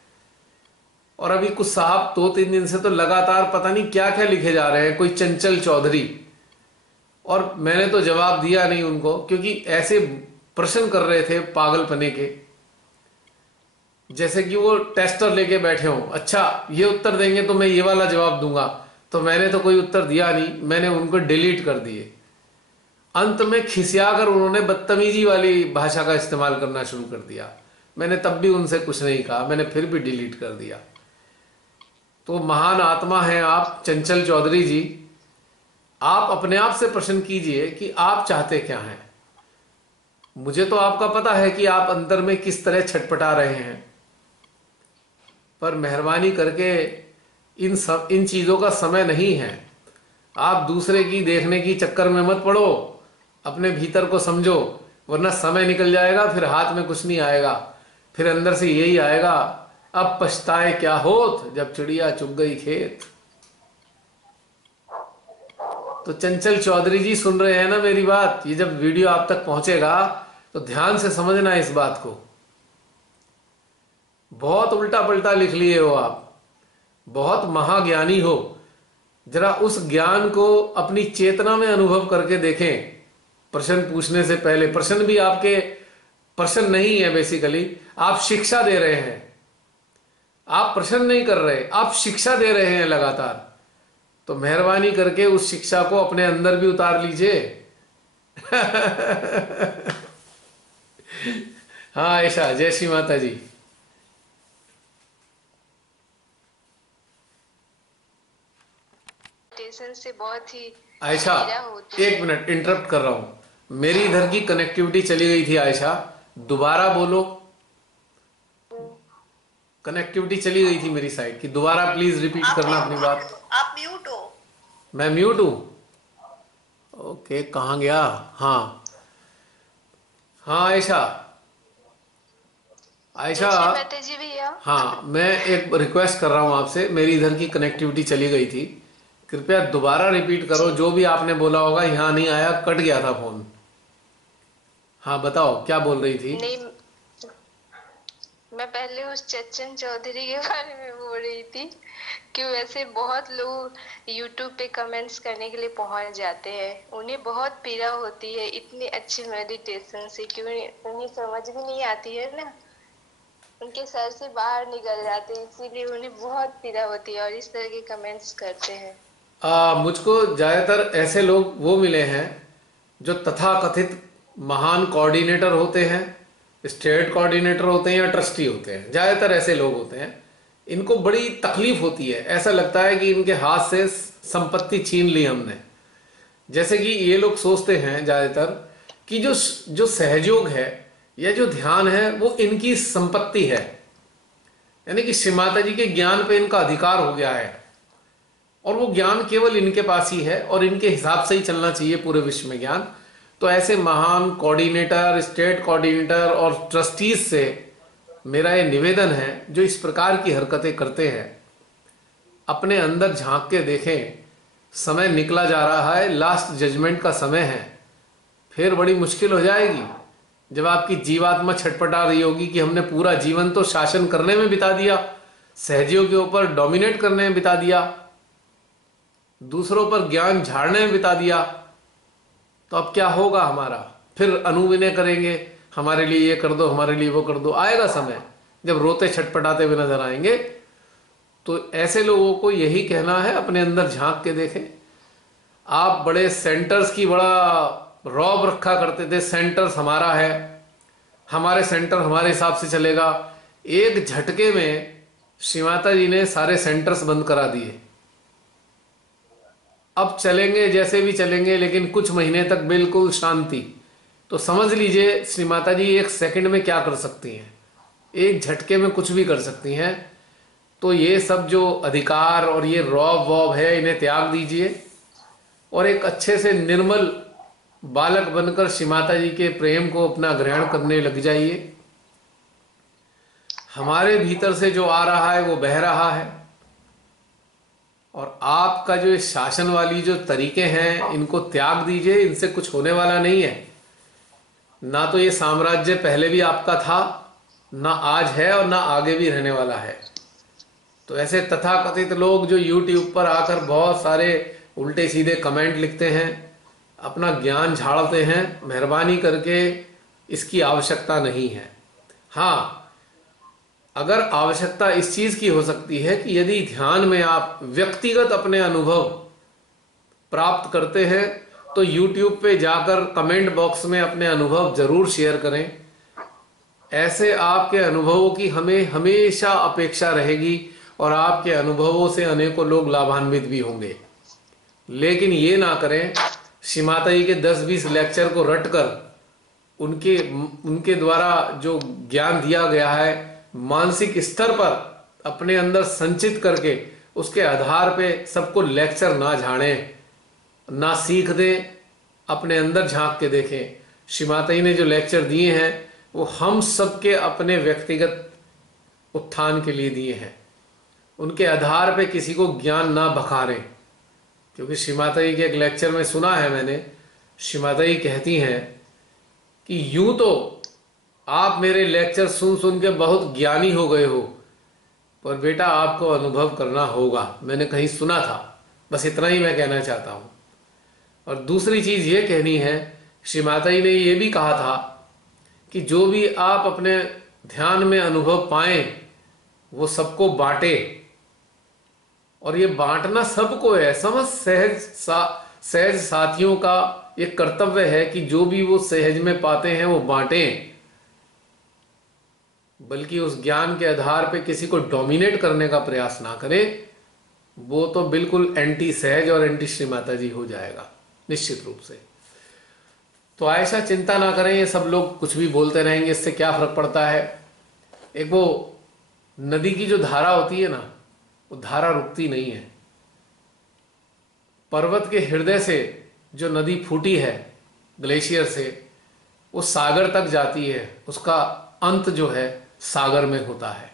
और अभी कुछ साहब 2-3 दिन से तो लगातार पता नहीं क्या क्या लिखे जा रहे हैं, कोई चंचल चौधरी, और मैंने तो जवाब दिया नहीं उनको, क्योंकि ऐसे प्रश्न कर रहे थे पागलपने के, जैसे कि वो टेस्टर लेके बैठे हों। अच्छा ये उत्तर देंगे तो मैं ये वाला जवाब दूंगा, तो मैंने तो कोई उत्तर दिया नहीं, मैंने उनको डिलीट कर दिए। अंत में खिसियाकर उन्होंने बदतमीजी वाली भाषा का इस्तेमाल करना शुरू कर दिया। मैंने तब भी उनसे कुछ नहीं कहा, मैंने फिर भी डिलीट कर दिया। तो महान आत्मा हैं आप चंचल चौधरी जी, आप अपने आप से प्रश्न कीजिए कि आप चाहते क्या हैं। मुझे तो आपका पता है कि आप अंदर में किस तरह छटपटा रहे हैं, पर मेहरबानी करके इन चीजों का समय नहीं है। आप दूसरे की देखने की चक्कर में मत पड़ो, अपने भीतर को समझो, वरना समय निकल जाएगा, फिर हाथ में कुछ नहीं आएगा, फिर अंदर से यही आएगा, अब पछताए क्या होत जब चिड़िया चुग गई खेत। तो चंचल चौधरी जी सुन रहे हैं ना मेरी बात? ये जब वीडियो आप तक पहुंचेगा तो ध्यान से समझना इस बात को। बहुत उल्टा पलटा लिख लिए हो आप, बहुत महाज्ञानी हो, जरा उस ज्ञान को अपनी चेतना में अनुभव करके देखें। प्रश्न पूछने से पहले, प्रश्न भी आपके प्रश्न नहीं है, बेसिकली आप शिक्षा दे रहे हैं, आप प्रश्न नहीं कर रहे, आप शिक्षा दे रहे हैं लगातार। तो मेहरबानी करके उस शिक्षा को अपने अंदर भी उतार लीजिए। हाँ ऐशा, जय श्री माता जी। से बहुत ही आयशा होती एक मिनट इंटरप्ट कर रहा हूं, मेरी इधर की कनेक्टिविटी चली गई थी। आयशा दोबारा बोलो, कनेक्टिविटी चली गई थी मेरी साइड की, दोबारा प्लीज रिपीट करना अपनी बात। आप म्यूट हो। मैं म्यूट हूं? ओके, कहां गया? हाँ हाँ आयशा, आयशा जी भैया। हाँ, मैं एक रिक्वेस्ट कर रहा हूं आपसे, मेरी इधर की कनेक्टिविटी चली गई थी, कृपया दोबारा रिपीट करो। जो भी आपने बोला होगा यहाँ नहीं आया, कट गया था फोन। हाँ बताओ क्या बोल रही थी? नहीं, मैं पहले उस चच्चन चौधरी के बारे में बोल रही थी कि वैसे बहुत लोग YouTube पे कमेंट्स करने के लिए पहुंच जाते हैं, उन्हें बहुत पीड़ा होती है इतनी अच्छी मेडिटेशन से, क्यों उन्हें समझ भी नहीं आती है ना, उनके सर से बाहर निकल जाते हैं, इसीलिए उन्हें बहुत पीड़ा होती है और इस तरह के कमेंट्स करते हैं। मुझको ज्यादातर ऐसे लोग वो मिले हैं जो तथाकथित महान कोऑर्डिनेटर होते हैं, स्टेट कोऑर्डिनेटर होते हैं या ट्रस्टी होते हैं, ज्यादातर ऐसे लोग होते हैं। इनको बड़ी तकलीफ होती है, ऐसा लगता है कि इनके हाथ से संपत्ति छीन ली हमने। जैसे कि ये लोग सोचते हैं ज्यादातर कि जो सहयोग है या जो ध्यान है वो इनकी संपत्ति है, यानी कि श्री माता जी के ज्ञान पे इनका अधिकार हो गया है और वो ज्ञान केवल इनके पास ही है और इनके हिसाब से ही चलना चाहिए पूरे विश्व में ज्ञान। तो ऐसे महान कोऑर्डिनेटर, स्टेट कोऑर्डिनेटर और ट्रस्टीज से मेरा ये निवेदन है, जो इस प्रकार की हरकतें करते हैं, अपने अंदर झांक के देखें। समय निकला जा रहा है, लास्ट जजमेंट का समय है, फिर बड़ी मुश्किल हो जाएगी जब आपकी जीवात्मा छटपटा रही होगी कि हमने पूरा जीवन तो शासन करने में बिता दिया, सहजियों के ऊपर डोमिनेट करने में बिता दिया, दूसरों पर ज्ञान झाड़ने में बिता दिया, तो अब क्या होगा हमारा? फिर अनुविनय करेंगे, हमारे लिए ये कर दो, हमारे लिए वो कर दो। आएगा समय जब रोते छटपटाते हुए नजर आएंगे। तो ऐसे लोगों को यही कहना है, अपने अंदर झांक के देखें। आप बड़े सेंटर्स की बड़ा रौब रखा करते थे, सेंटर्स हमारा है, हमारे सेंटर हमारे हिसाब से चलेगा। एक झटके में श्री माता जी ने सारे सेंटर्स बंद करा दिए। अब चलेंगे जैसे भी चलेंगे, लेकिन कुछ महीने तक बिल्कुल शांति। तो समझ लीजिए श्री माता जी एक सेकंड में क्या कर सकती हैं, एक झटके में कुछ भी कर सकती हैं। तो ये सब जो अधिकार और ये रौब वौब है, इन्हें त्याग दीजिए और एक अच्छे से निर्मल बालक बनकर श्री माता जी के प्रेम को अपना ग्रहण करने लग जाइए। हमारे भीतर से जो आ रहा है वो बह रहा है, और आपका जो शासन वाली जो तरीके हैं इनको त्याग दीजिए। इनसे कुछ होने वाला नहीं है। ना तो ये साम्राज्य पहले भी आपका था, ना आज है और ना आगे भी रहने वाला है। तो ऐसे तथाकथित लोग जो YouTube पर आकर बहुत सारे उल्टे सीधे कमेंट लिखते हैं, अपना ज्ञान झाड़ते हैं, मेहरबानी करके इसकी आवश्यकता नहीं है। हाँ, अगर आवश्यकता इस चीज की हो सकती है कि यदि ध्यान में आप व्यक्तिगत अपने अनुभव प्राप्त करते हैं तो YouTube पे जाकर कमेंट बॉक्स में अपने अनुभव जरूर शेयर करें। ऐसे आपके अनुभवों की हमें हमेशा अपेक्षा रहेगी और आपके अनुभवों से अनेकों लोग लाभान्वित भी होंगे। लेकिन ये ना करें श्री माता जी के 10-20 लेक्चर को रटकर उनके द्वारा जो ज्ञान दिया गया है मानसिक स्तर पर अपने अंदर संचित करके उसके आधार पे सबको लेक्चर ना झाड़ें, ना सीख दें, अपने अंदर झांक के देखें। श्री माता जी ने जो लेक्चर दिए हैं वो हम सबके अपने व्यक्तिगत उत्थान के लिए दिए हैं। उनके आधार पे किसी को ज्ञान ना बखारें, क्योंकि श्री माता जी के एक लेक्चर में सुना है मैंने, श्री माता जी कहती हैं कि यूं तो आप मेरे लेक्चर सुन सुन के बहुत ज्ञानी हो गए हो, पर बेटा आपको अनुभव करना होगा। मैंने कहीं सुना था, बस इतना ही मैं कहना चाहता हूं। और दूसरी चीज ये कहनी है, श्री माता जी ने ये भी कहा था कि जो भी आप अपने ध्यान में अनुभव पाएं वो सबको बांटे। और ये बांटना सबको है, समझ सहज साथियों का ये कर्तव्य है कि जो भी वो सहज में पाते हैं वो बांटें, बल्कि उस ज्ञान के आधार पे किसी को डोमिनेट करने का प्रयास ना करें। वो तो बिल्कुल एंटी सहज और एंटी श्री माता जी हो जाएगा निश्चित रूप से। तो ऐसा चिंता ना करें, ये सब लोग कुछ भी बोलते रहेंगे, इससे क्या फर्क पड़ता है। एक वो नदी की जो धारा होती है ना, वो धारा रुकती नहीं है। पर्वत के हृदय से जो नदी फूटी है ग्लेशियर से, वो सागर तक जाती है, उसका अंत जो है सागर में होता है।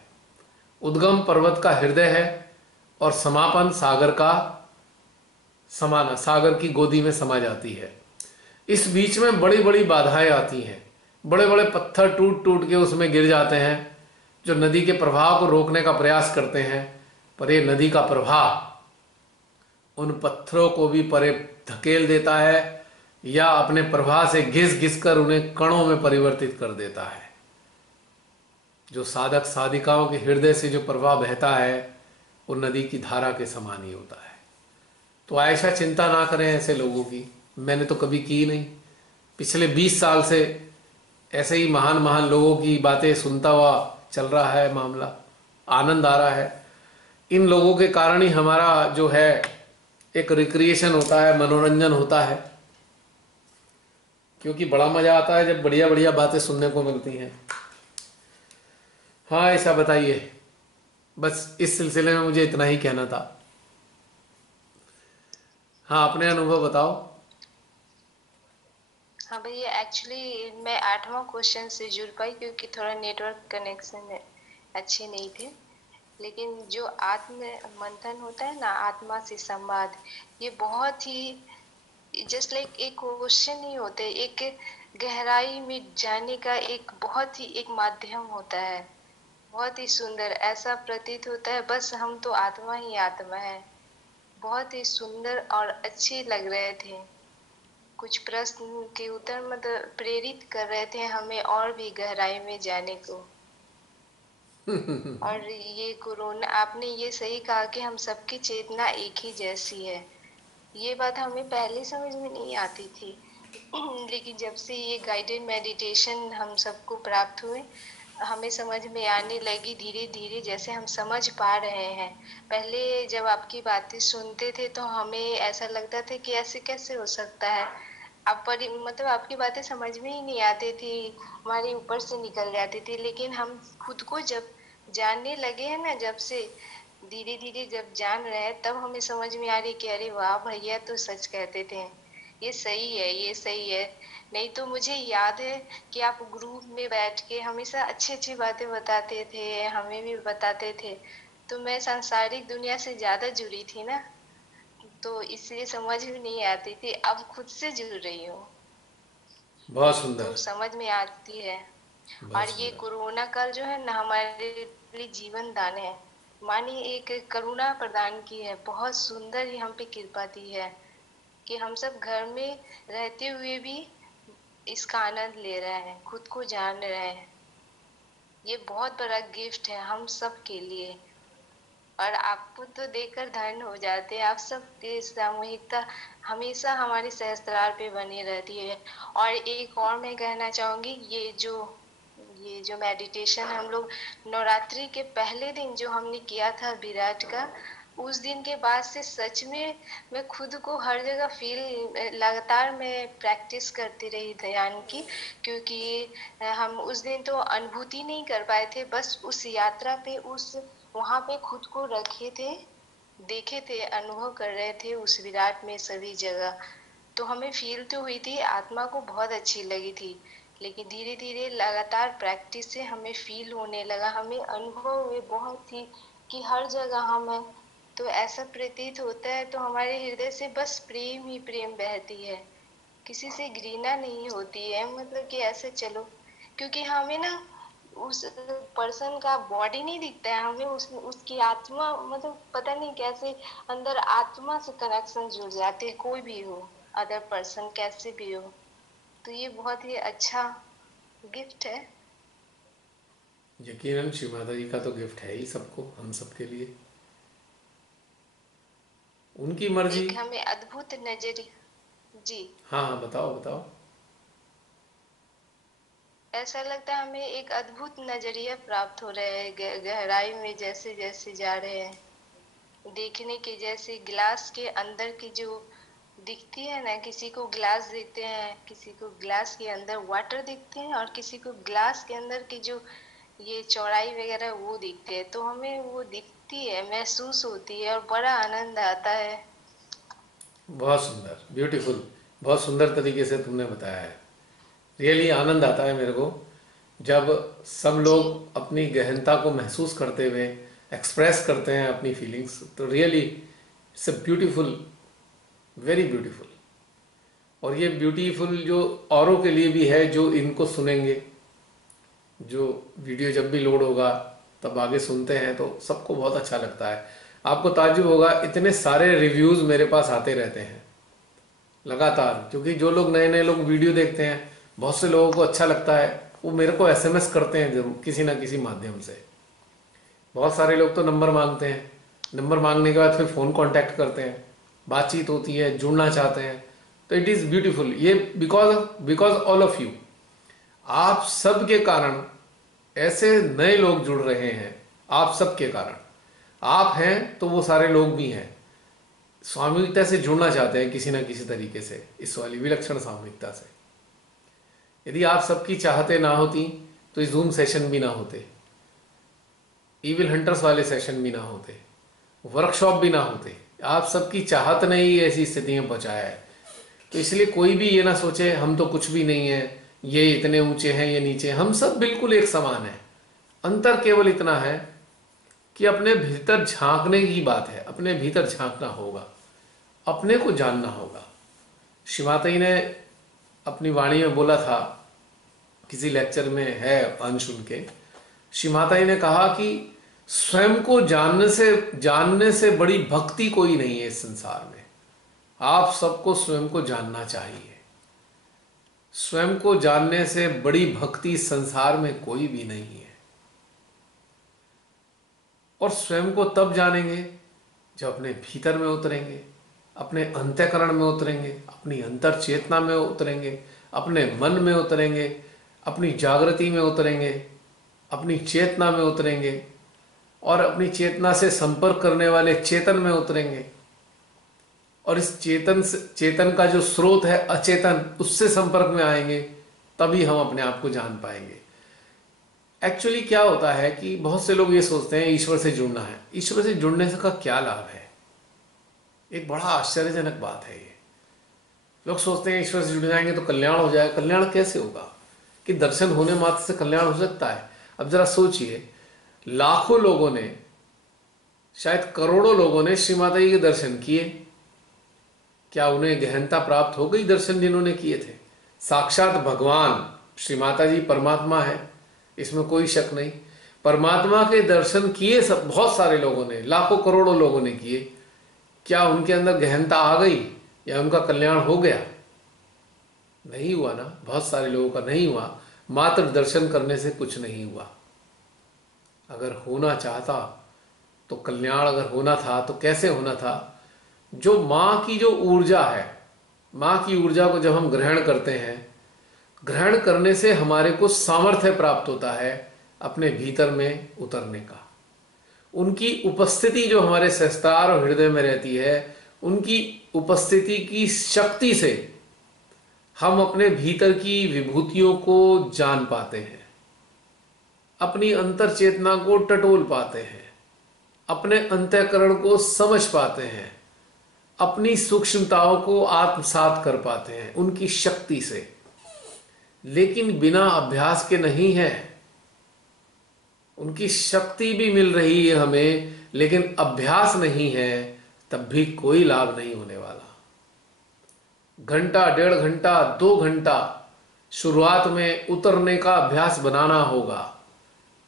उद्गम पर्वत का हृदय है और समापन सागर का समाना, सागर की गोदी में समा जाती है। इस बीच में बड़ी बड़ी बाधाएं आती हैं, बड़े बड़े पत्थर टूट टूट के उसमें गिर जाते हैं जो नदी के प्रवाह को रोकने का प्रयास करते हैं, पर ये नदी का प्रवाह उन पत्थरों को भी परे धकेल देता है या अपने प्रवाह से घिस घिस कर उन्हें कणों में परिवर्तित कर देता है। जो साधक साधिकाओं के हृदय से जो प्रवाह बहता है वो नदी की धारा के समान ही होता है। तो ऐसा चिंता ना करें ऐसे लोगों की, मैंने तो कभी की नहीं। पिछले 20 साल से ऐसे ही महान महान लोगों की बातें सुनता हुआ चल रहा है मामला, आनंद आ रहा है। इन लोगों के कारण ही हमारा जो है एक रिक्रिएशन होता है, मनोरंजन होता है, क्योंकि बड़ा मजा आता है जब बढ़िया बढ़िया बातें सुनने को मिलती हैं। हाँ, ऐसा बताइए, बस इस सिलसिले में मुझे इतना ही कहना था। हाँ, अपने अनुभव बताओ। हाँ भैया, एक्चुअली मैं 8वां क्वेश्चन से जुड़ पाई क्योंकि थोड़ा नेटवर्क कनेक्शन अच्छे नहीं थे। लेकिन जो आत्म मंथन होता है ना, आत्मा से संवाद, ये बहुत ही जस्ट लाइक एक क्वेश्चन ही होते, एक गहराई में जाने का एक बहुत ही एक माध्यम होता है। बहुत ही सुंदर ऐसा प्रतीत होता है, बस हम तो आत्मा ही आत्मा है। बहुत ही सुंदर और अच्छे लग रहे थे। कुछ प्रश्न के उत्तर मतलब प्रेरित कर रहे थे हमें और भी गहराई में जाने को। और ये कोरोना, आपने ये सही कहा कि हम सबकी चेतना एक ही जैसी है। ये बात हमें पहले समझ में नहीं आती थी लेकिन जब से ये गाइडेड मेडिटेशन हम सबको प्राप्त हुए, हमें समझ में आने लगी धीरे धीरे, जैसे हम समझ पा रहे हैं। पहले जब आपकी बातें सुनते थे तो हमें ऐसा लगता था कि ऐसे कैसे हो सकता है। आप पर मतलब आपकी बातें समझ में ही नहीं आती थी, हमारे ऊपर से निकल जाती थी। लेकिन हम खुद को जब जानने लगे हैं ना, जब से धीरे धीरे जब जान रहे हैं, तब हमें समझ में आ रही कि अरे वाह भैया तो सच कहते थे, ये सही है, ये सही है। नहीं तो मुझे याद है कि आप ग्रुप में बैठ के हमेशा अच्छी अच्छी बातें बताते थे, हमें भी बताते थे। तो मैं सांसारिक दुनिया से ज्यादा जुड़ी थी ना, तो इसलिए समझ में नहीं आती थी। अब खुद से जुड़ रही हूँ बहुत तो सुंदर, समझ में आती है। बहुत और ये सुंदर। कोरोना काल जो है ना, हमारे लिए जीवन दान है। मानिए एक करुणा प्रदान की है, बहुत सुंदर ही हम पे कृपा दी है कि हम सब घर में रहते हुए भी इसका आनंद ले रहे हैं, खुद को जान रहे हैं। ये बहुत बड़ा गिफ्ट है हम सब के लिए। और आपको तो देखकर धन्य हो जाते हैं। आप सबकी सामूहिकता हमेशा हमारे सहस्त्रार पे बनी रहती है। और एक और मैं कहना चाहूंगी, ये जो मेडिटेशन हम लोग नवरात्रि के पहले दिन जो हमने किया था विराट का, उस दिन के बाद से सच में मैं खुद को हर जगह फील, लगातार मैं प्रैक्टिस करती रही ध्यान की। क्योंकि हम उस दिन तो अनुभूति नहीं कर पाए थे, बस उस यात्रा पे, उस वहां पे खुद को रखे थे, देखे थे, अनुभव कर रहे थे उस विराट में सभी जगह। तो हमें फील तो हुई थी, आत्मा को बहुत अच्छी लगी थी। लेकिन धीरे धीरे लगातार प्रैक्टिस से हमें फील होने लगा, हमें अनुभव हुए बहुत ही कि हर जगह हम हैं। तो ऐसा प्रतीत होता है, तो हमारे हृदय से बस प्रेम ही प्रेम बहती है, किसी से घृणा नहीं होती है। मतलब कि ऐसे चलो, क्योंकि हमें ना उस पर्सन का बॉडी नहीं दिखता है, हमें उसकी आत्मा, मतलब पता नहीं कैसे अंदर आत्मा से कनेक्शन जुड़ जाते हैं, कोई भी हो, अदर पर्सन कैसे भी हो। तो ये बहुत ही अच्छा गिफ्ट है। यकीनन शिव माता जी का तो गिफ्ट है ही सबको, हम सबके लिए, उनकी मर्जी। एक हमें अद्भुत नजरिया, जी हाँ हाँ, बताओ बताओ। ऐसा लगता है हमें एक अद्भुत नजरिया प्राप्त हो रहा है, गहराई में जैसे जैसे जा रहे हैं, देखने के जैसे ग्लास के अंदर की जो दिखती है ना, किसी को ग्लास देखते हैं, किसी को ग्लास के अंदर वाटर दिखते हैं, और किसी को ग्लास के अंदर की जो ये चौड़ाई वगैरह वो दिखते हैं। तो हमें वो दिखती है, महसूस होती है, और बड़ा आनंद आता है। बहुत सुंदर, ब्यूटीफुल, बहुत सुंदर तरीके से तुमने बताया है। रियली आनंद आता है मेरे को जब सब जी लोग अपनी गहनता को महसूस करते हुए एक्सप्रेस करते हैं अपनी फीलिंग्स। तो really it's a beautiful, very beautiful. और ये ब्यूटीफुल जो औरों के लिए भी है जो इनको सुनेंगे, जो वीडियो जब भी लोड होगा तब आगे सुनते हैं तो सबको बहुत अच्छा लगता है। आपको ताज्जुब होगा, इतने सारे रिव्यूज़ मेरे पास आते रहते हैं लगातार, क्योंकि जो लोग नए नए लोग वीडियो देखते हैं, बहुत से लोगों को अच्छा लगता है, वो मेरे को एसएमएस करते हैं जरूर किसी ना किसी माध्यम से। बहुत सारे लोग तो नंबर मांगते हैं, नंबर मांगने के बाद फिर फ़ोन कांटेक्ट करते हैं, बातचीत होती है, जुड़ना चाहते हैं। तो इट इज़ ब्यूटीफुल। ये बिकॉज ऑल ऑफ यू, आप सब के कारण ऐसे नए लोग जुड़ रहे हैं। आप सब के कारण, आप हैं तो वो सारे लोग भी हैं, सामूहिकता से जुड़ना चाहते हैं किसी ना किसी तरीके से, इस वाली विलक्षण सामूहिकता से। यदि आप सबकी चाहते ना होती तो इस जूम सेशन भी ना होते, ईविल हंटर्स वाले सेशन भी ना होते, वर्कशॉप भी ना होते। आप सबकी चाहत ने ही ऐसी स्थिति में पहुंचाया है। तो इसलिए कोई भी ये ना सोचे हम तो कुछ भी नहीं है, ये इतने ऊंचे हैं, ये नीचे। हम सब बिल्कुल एक समान है। अंतर केवल इतना है कि अपने भीतर झांकने की बात है, अपने भीतर झांकना होगा, अपने को जानना होगा। शिवाताई ने अपनी वाणी में बोला था, किसी लेक्चर में है अंश उनके, शिवाताई ने कहा कि स्वयं को जानने से बड़ी भक्ति कोई नहीं है इस संसार में। आप सबको स्वयं को जानना चाहिए। स्वयं को जानने से बड़ी भक्ति संसार में कोई भी नहीं है। और स्वयं को तब जानेंगे जब अपने भीतर में उतरेंगे, अपने अंतःकरण में उतरेंगे, अपनी अंतर चेतना में उतरेंगे, अपने मन में उतरेंगे, अपनी जागृति में उतरेंगे, अपनी चेतना में उतरेंगे और अपनी चेतना से संपर्क करने वाले चेतन में उतरेंगे। और इस चेतन का जो स्रोत है अचेतन, उससे संपर्क में आएंगे, तभी हम अपने आप को जान पाएंगे। एक्चुअली क्या होता है कि बहुत से लोग ये सोचते हैं ईश्वर से जुड़ना है। ईश्वर से जुड़ने से का क्या लाभ है? एक बड़ा आश्चर्यजनक बात है ये। लोग सोचते हैं ईश्वर से जुड़ जाएंगे तो कल्याण हो जाएगा। कल्याण कैसे होगा? कि दर्शन होने मात्र से कल्याण हो सकता है? अब जरा सोचिए, लाखों लोगों ने, शायद करोड़ों लोगों ने श्री माता जी के दर्शन किए, क्या उन्हें गहनता प्राप्त हो गई दर्शन जिन्होंने किए थे? साक्षात भगवान श्री माता जी परमात्मा है, इसमें कोई शक नहीं। परमात्मा के दर्शन किए सब बहुत सारे लोगों ने, लाखों करोड़ों लोगों ने किए। क्या उनके अंदर गहनता आ गई या उनका कल्याण हो गया? नहीं हुआ ना। बहुत सारे लोगों का नहीं हुआ। मात्र दर्शन करने से कुछ नहीं हुआ। अगर होना चाहता तो, कल्याण अगर होना था तो कैसे होना था? जो माँ की जो ऊर्जा है, माँ की ऊर्जा को जब हम ग्रहण करते हैं, ग्रहण करने से हमारे को सामर्थ्य प्राप्त होता है अपने भीतर में उतरने का। उनकी उपस्थिति जो हमारे सहस्त्रार और हृदय में रहती है, उनकी उपस्थिति की शक्ति से हम अपने भीतर की विभूतियों को जान पाते हैं, अपनी अंतर चेतना को टटोल पाते हैं, अपने अंतःकरण को समझ पाते हैं, अपनी सूक्ष्मताओं को आत्मसात कर पाते हैं उनकी शक्ति से। लेकिन बिना अभ्यास के नहीं है। उनकी शक्ति भी मिल रही है हमें, लेकिन अभ्यास नहीं है, तब भी कोई लाभ नहीं होने वाला। घंटा, 1.5 घंटा, 2 घंटा शुरुआत में उतरने का अभ्यास बनाना होगा।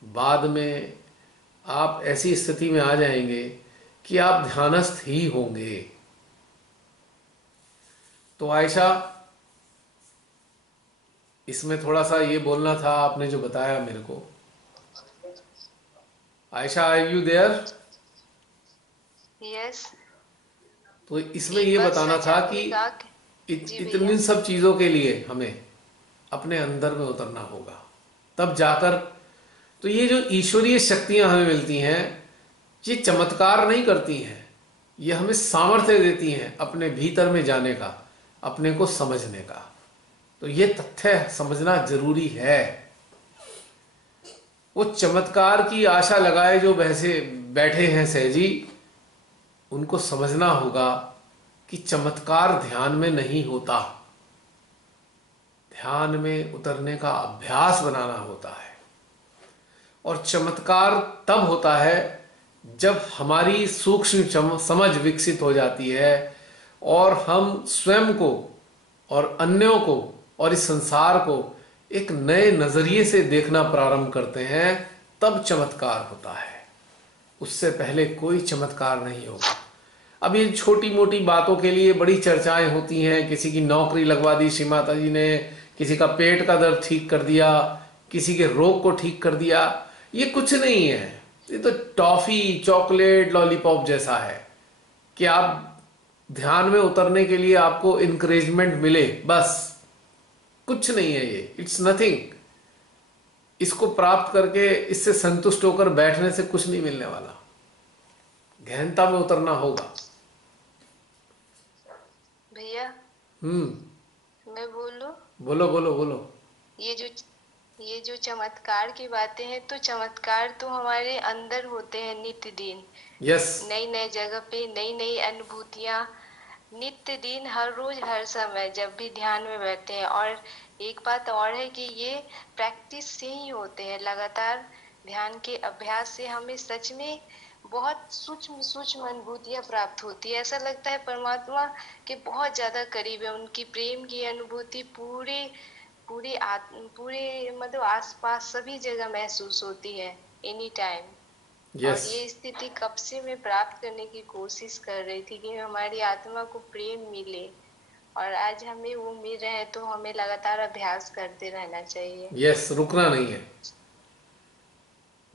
बाद में आप ऐसी स्थिति में आ जाएंगे कि आप ध्यानस्थ ही होंगे। तो आयशा, इसमें थोड़ा सा ये बोलना था, आपने जो बताया मेरे को। Ayesha, are you there? Yes. तो इसमें एक ये बात बताना सच था आपने कि कहा जी इतनी भैया। सब चीजों के लिए हमें अपने अंदर में उतरना होगा, तब जाकर। तो ये जो ईश्वरीय शक्तियां हमें मिलती हैं, ये चमत्कार नहीं करती हैं, ये हमें सामर्थ्य देती हैं अपने भीतर में जाने का, अपने को समझने का। तो ये तथ्य समझना जरूरी है। वो चमत्कार की आशा लगाए जो वैसे बैठे हैं सहजी, उनको समझना होगा कि चमत्कार ध्यान में नहीं होता। ध्यान में उतरने का अभ्यास बनाना होता है। और चमत्कार तब होता है जब हमारी सूक्ष्म समझ विकसित हो जाती है और हम स्वयं को और अन्यों को और इस संसार को एक नए नजरिए से देखना प्रारंभ करते हैं, तब चमत्कार होता है। उससे पहले कोई चमत्कार नहीं होगा। अब ये छोटी मोटी बातों के लिए बड़ी चर्चाएं होती हैं। किसी की नौकरी लगवा दी श्री माता जी ने, किसी का पेट का दर्द ठीक कर दिया, किसी के रोग को ठीक कर दिया। ये कुछ नहीं है। ये तो टॉफी, चॉकलेट, लॉलीपॉप जैसा है कि आप ध्यान में उतरने के लिए आपको इंकरेजमेंट मिले, बस। कुछ नहीं है ये, इट्स नथिंग। इसको प्राप्त करके इससे संतुष्ट होकर बैठने से कुछ नहीं मिलने वाला। गहनता में उतरना होगा। भैया मैं बोलूं? बोलो बोलो बोलो। ये जो चमत्कार की बातें हैं, तो चमत्कार तो हमारे अंदर होते हैं नित्य दिन। यस। नई नई जगह पे नई नई अनुभूतियां नित्य दिन, हर रोज हर समय जब भी ध्यान में बैठते हैं। और एक बात और है कि ये प्रैक्टिस से ही होते हैं। लगातार ध्यान के अभ्यास से हमें सच में बहुत सूक्ष्म सूक्ष्म अनुभूतियां प्राप्त होती है। ऐसा लगता है परमात्मा के बहुत ज्यादा करीब है। उनकी प्रेम की अनुभूति पूरे मतलब आसपास सभी जगह महसूस होती है, एनी टाइम। और यस। ये स्थिति कब से मैं प्राप्त करने की कोशिश कर रही थी कि हमारी आत्मा को प्रेम मिले, और आज हमें वो मिल रहे हैं तो हमें लगातार अभ्यास करते रहना चाहिए। यस, रुकना नहीं है।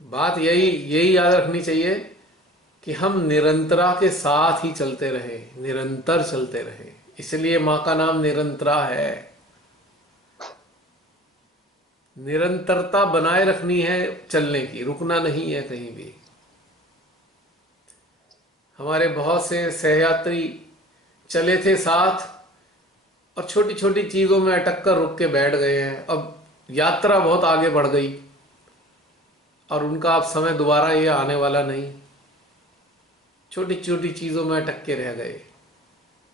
बात यही यही याद रखनी चाहिए कि हम निरंतरा के साथ ही चलते रहे, निरंतर चलते रहे। इसलिए माँ का नाम निरंतरा है। निरंतरता बनाए रखनी है चलने की, रुकना नहीं है कहीं भी। हमारे बहुत से सहयात्री चले थे साथ और छोटी छोटी चीजों में अटक कर रुक के बैठ गए हैं। अब यात्रा बहुत आगे बढ़ गई और उनका अब समय दोबारा ये आने वाला नहीं। छोटी छोटी चीजों में अटक के रह गए।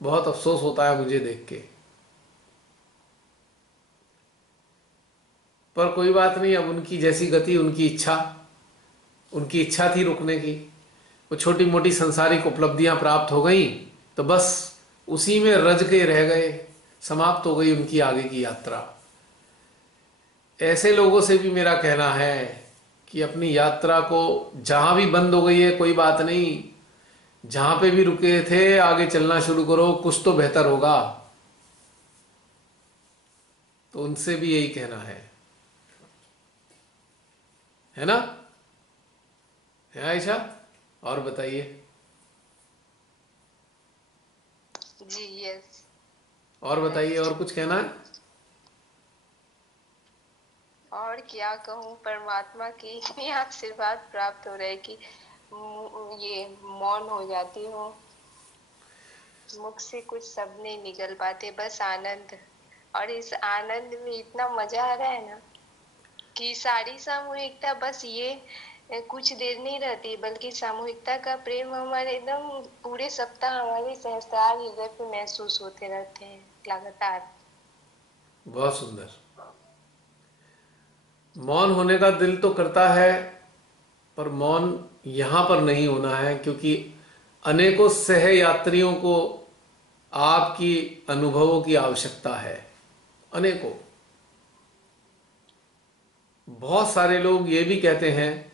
बहुत अफसोस होता है मुझे देख के, पर कोई बात नहीं। अब उनकी जैसी गति, उनकी इच्छा थी रुकने की। वो छोटी मोटी सांसारिक उपलब्धियां प्राप्त हो गई तो बस उसी में रज के रह गए, समाप्त हो गई उनकी आगे की यात्रा। ऐसे लोगों से भी मेरा कहना है कि अपनी यात्रा को, जहां भी बंद हो गई है कोई बात नहीं, जहां पे भी रुके थे आगे चलना शुरू करो, कुछ तो बेहतर होगा। तो उनसे भी यही कहना है ना? है आयशा? और बताइए। जी यस। और बताइए, और कुछ कहना है? और क्या कहूँ, परमात्मा की इतनी आशीर्वाद प्राप्त हो रहे कि ये मौन हो जाती हूँ। मुख से कुछ शब्द नहीं निकल पाते, बस आनंद। और इस आनंद में इतना मजा आ रहा है ना कि सारी सामूहिकता, बस ये कुछ देर नहीं रहती, बल्कि सामूहिकता का प्रेम हमारे एकदम पूरे सप्ताह हमारे सहस्त्रार हृदय पे महसूस होते रहते हैं लगातार। बहुत सुंदर। मौन होने का दिल तो करता है, पर मौन यहां पर नहीं होना है, क्योंकि अनेकों सह यात्रियों को आपकी अनुभवों की आवश्यकता है। अनेकों, बहुत सारे लोग ये भी कहते हैं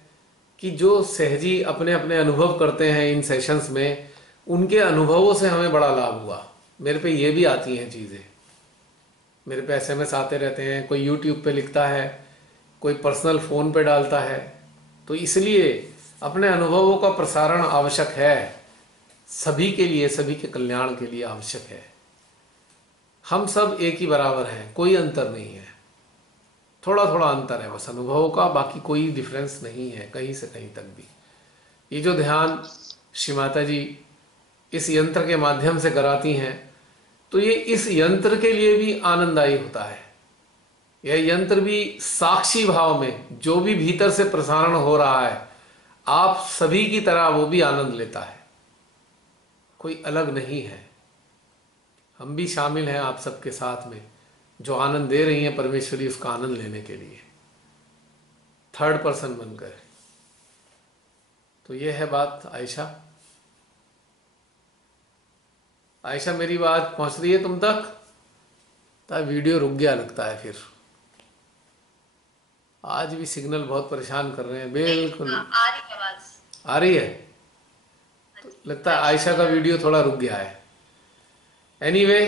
कि जो सहजी अपने अपने अनुभव करते हैं इन सेशंस में, उनके अनुभवों से हमें बड़ा लाभ हुआ। मेरे पे ये भी आती हैं चीज़ें, मेरे पे एसएमएस आते रहते हैं, कोई यूट्यूब पे लिखता है, कोई पर्सनल फ़ोन पे डालता है। तो इसलिए अपने अनुभवों का प्रसारण आवश्यक है, सभी के लिए, सभी के कल्याण के लिए आवश्यक है। हम सब एक ही बराबर हैं, कोई अंतर नहीं है। थोड़ा थोड़ा अंतर है बस अनुभवों का, बाकी कोई डिफरेंस नहीं है कहीं से कहीं तक भी। ये जो ध्यान श्री माता जी इस यंत्र के माध्यम से कराती हैं, तो ये इस यंत्र के लिए भी आनंददायी होता है। यह यंत्र भी साक्षी भाव में जो भी भीतर से प्रसारण हो रहा है, आप सभी की तरह वो भी आनंद लेता है, कोई अलग नहीं है। हम भी शामिल हैं आप सबके साथ में, जो आनंद दे रही हैं परमेश्वरी, उसका आनंद लेने के लिए थर्ड पर्सन बनकर। तो यह है बात आयशा। आयशा, मेरी बात पहुंच रही है तुम तक? तो वीडियो रुक गया लगता है फिर। आज भी सिग्नल बहुत परेशान कर रहे हैं। बिल्कुल आ रही है आवाज। आ रही है? तो लगता है आयशा का वीडियो थोड़ा रुक गया है। एनीवे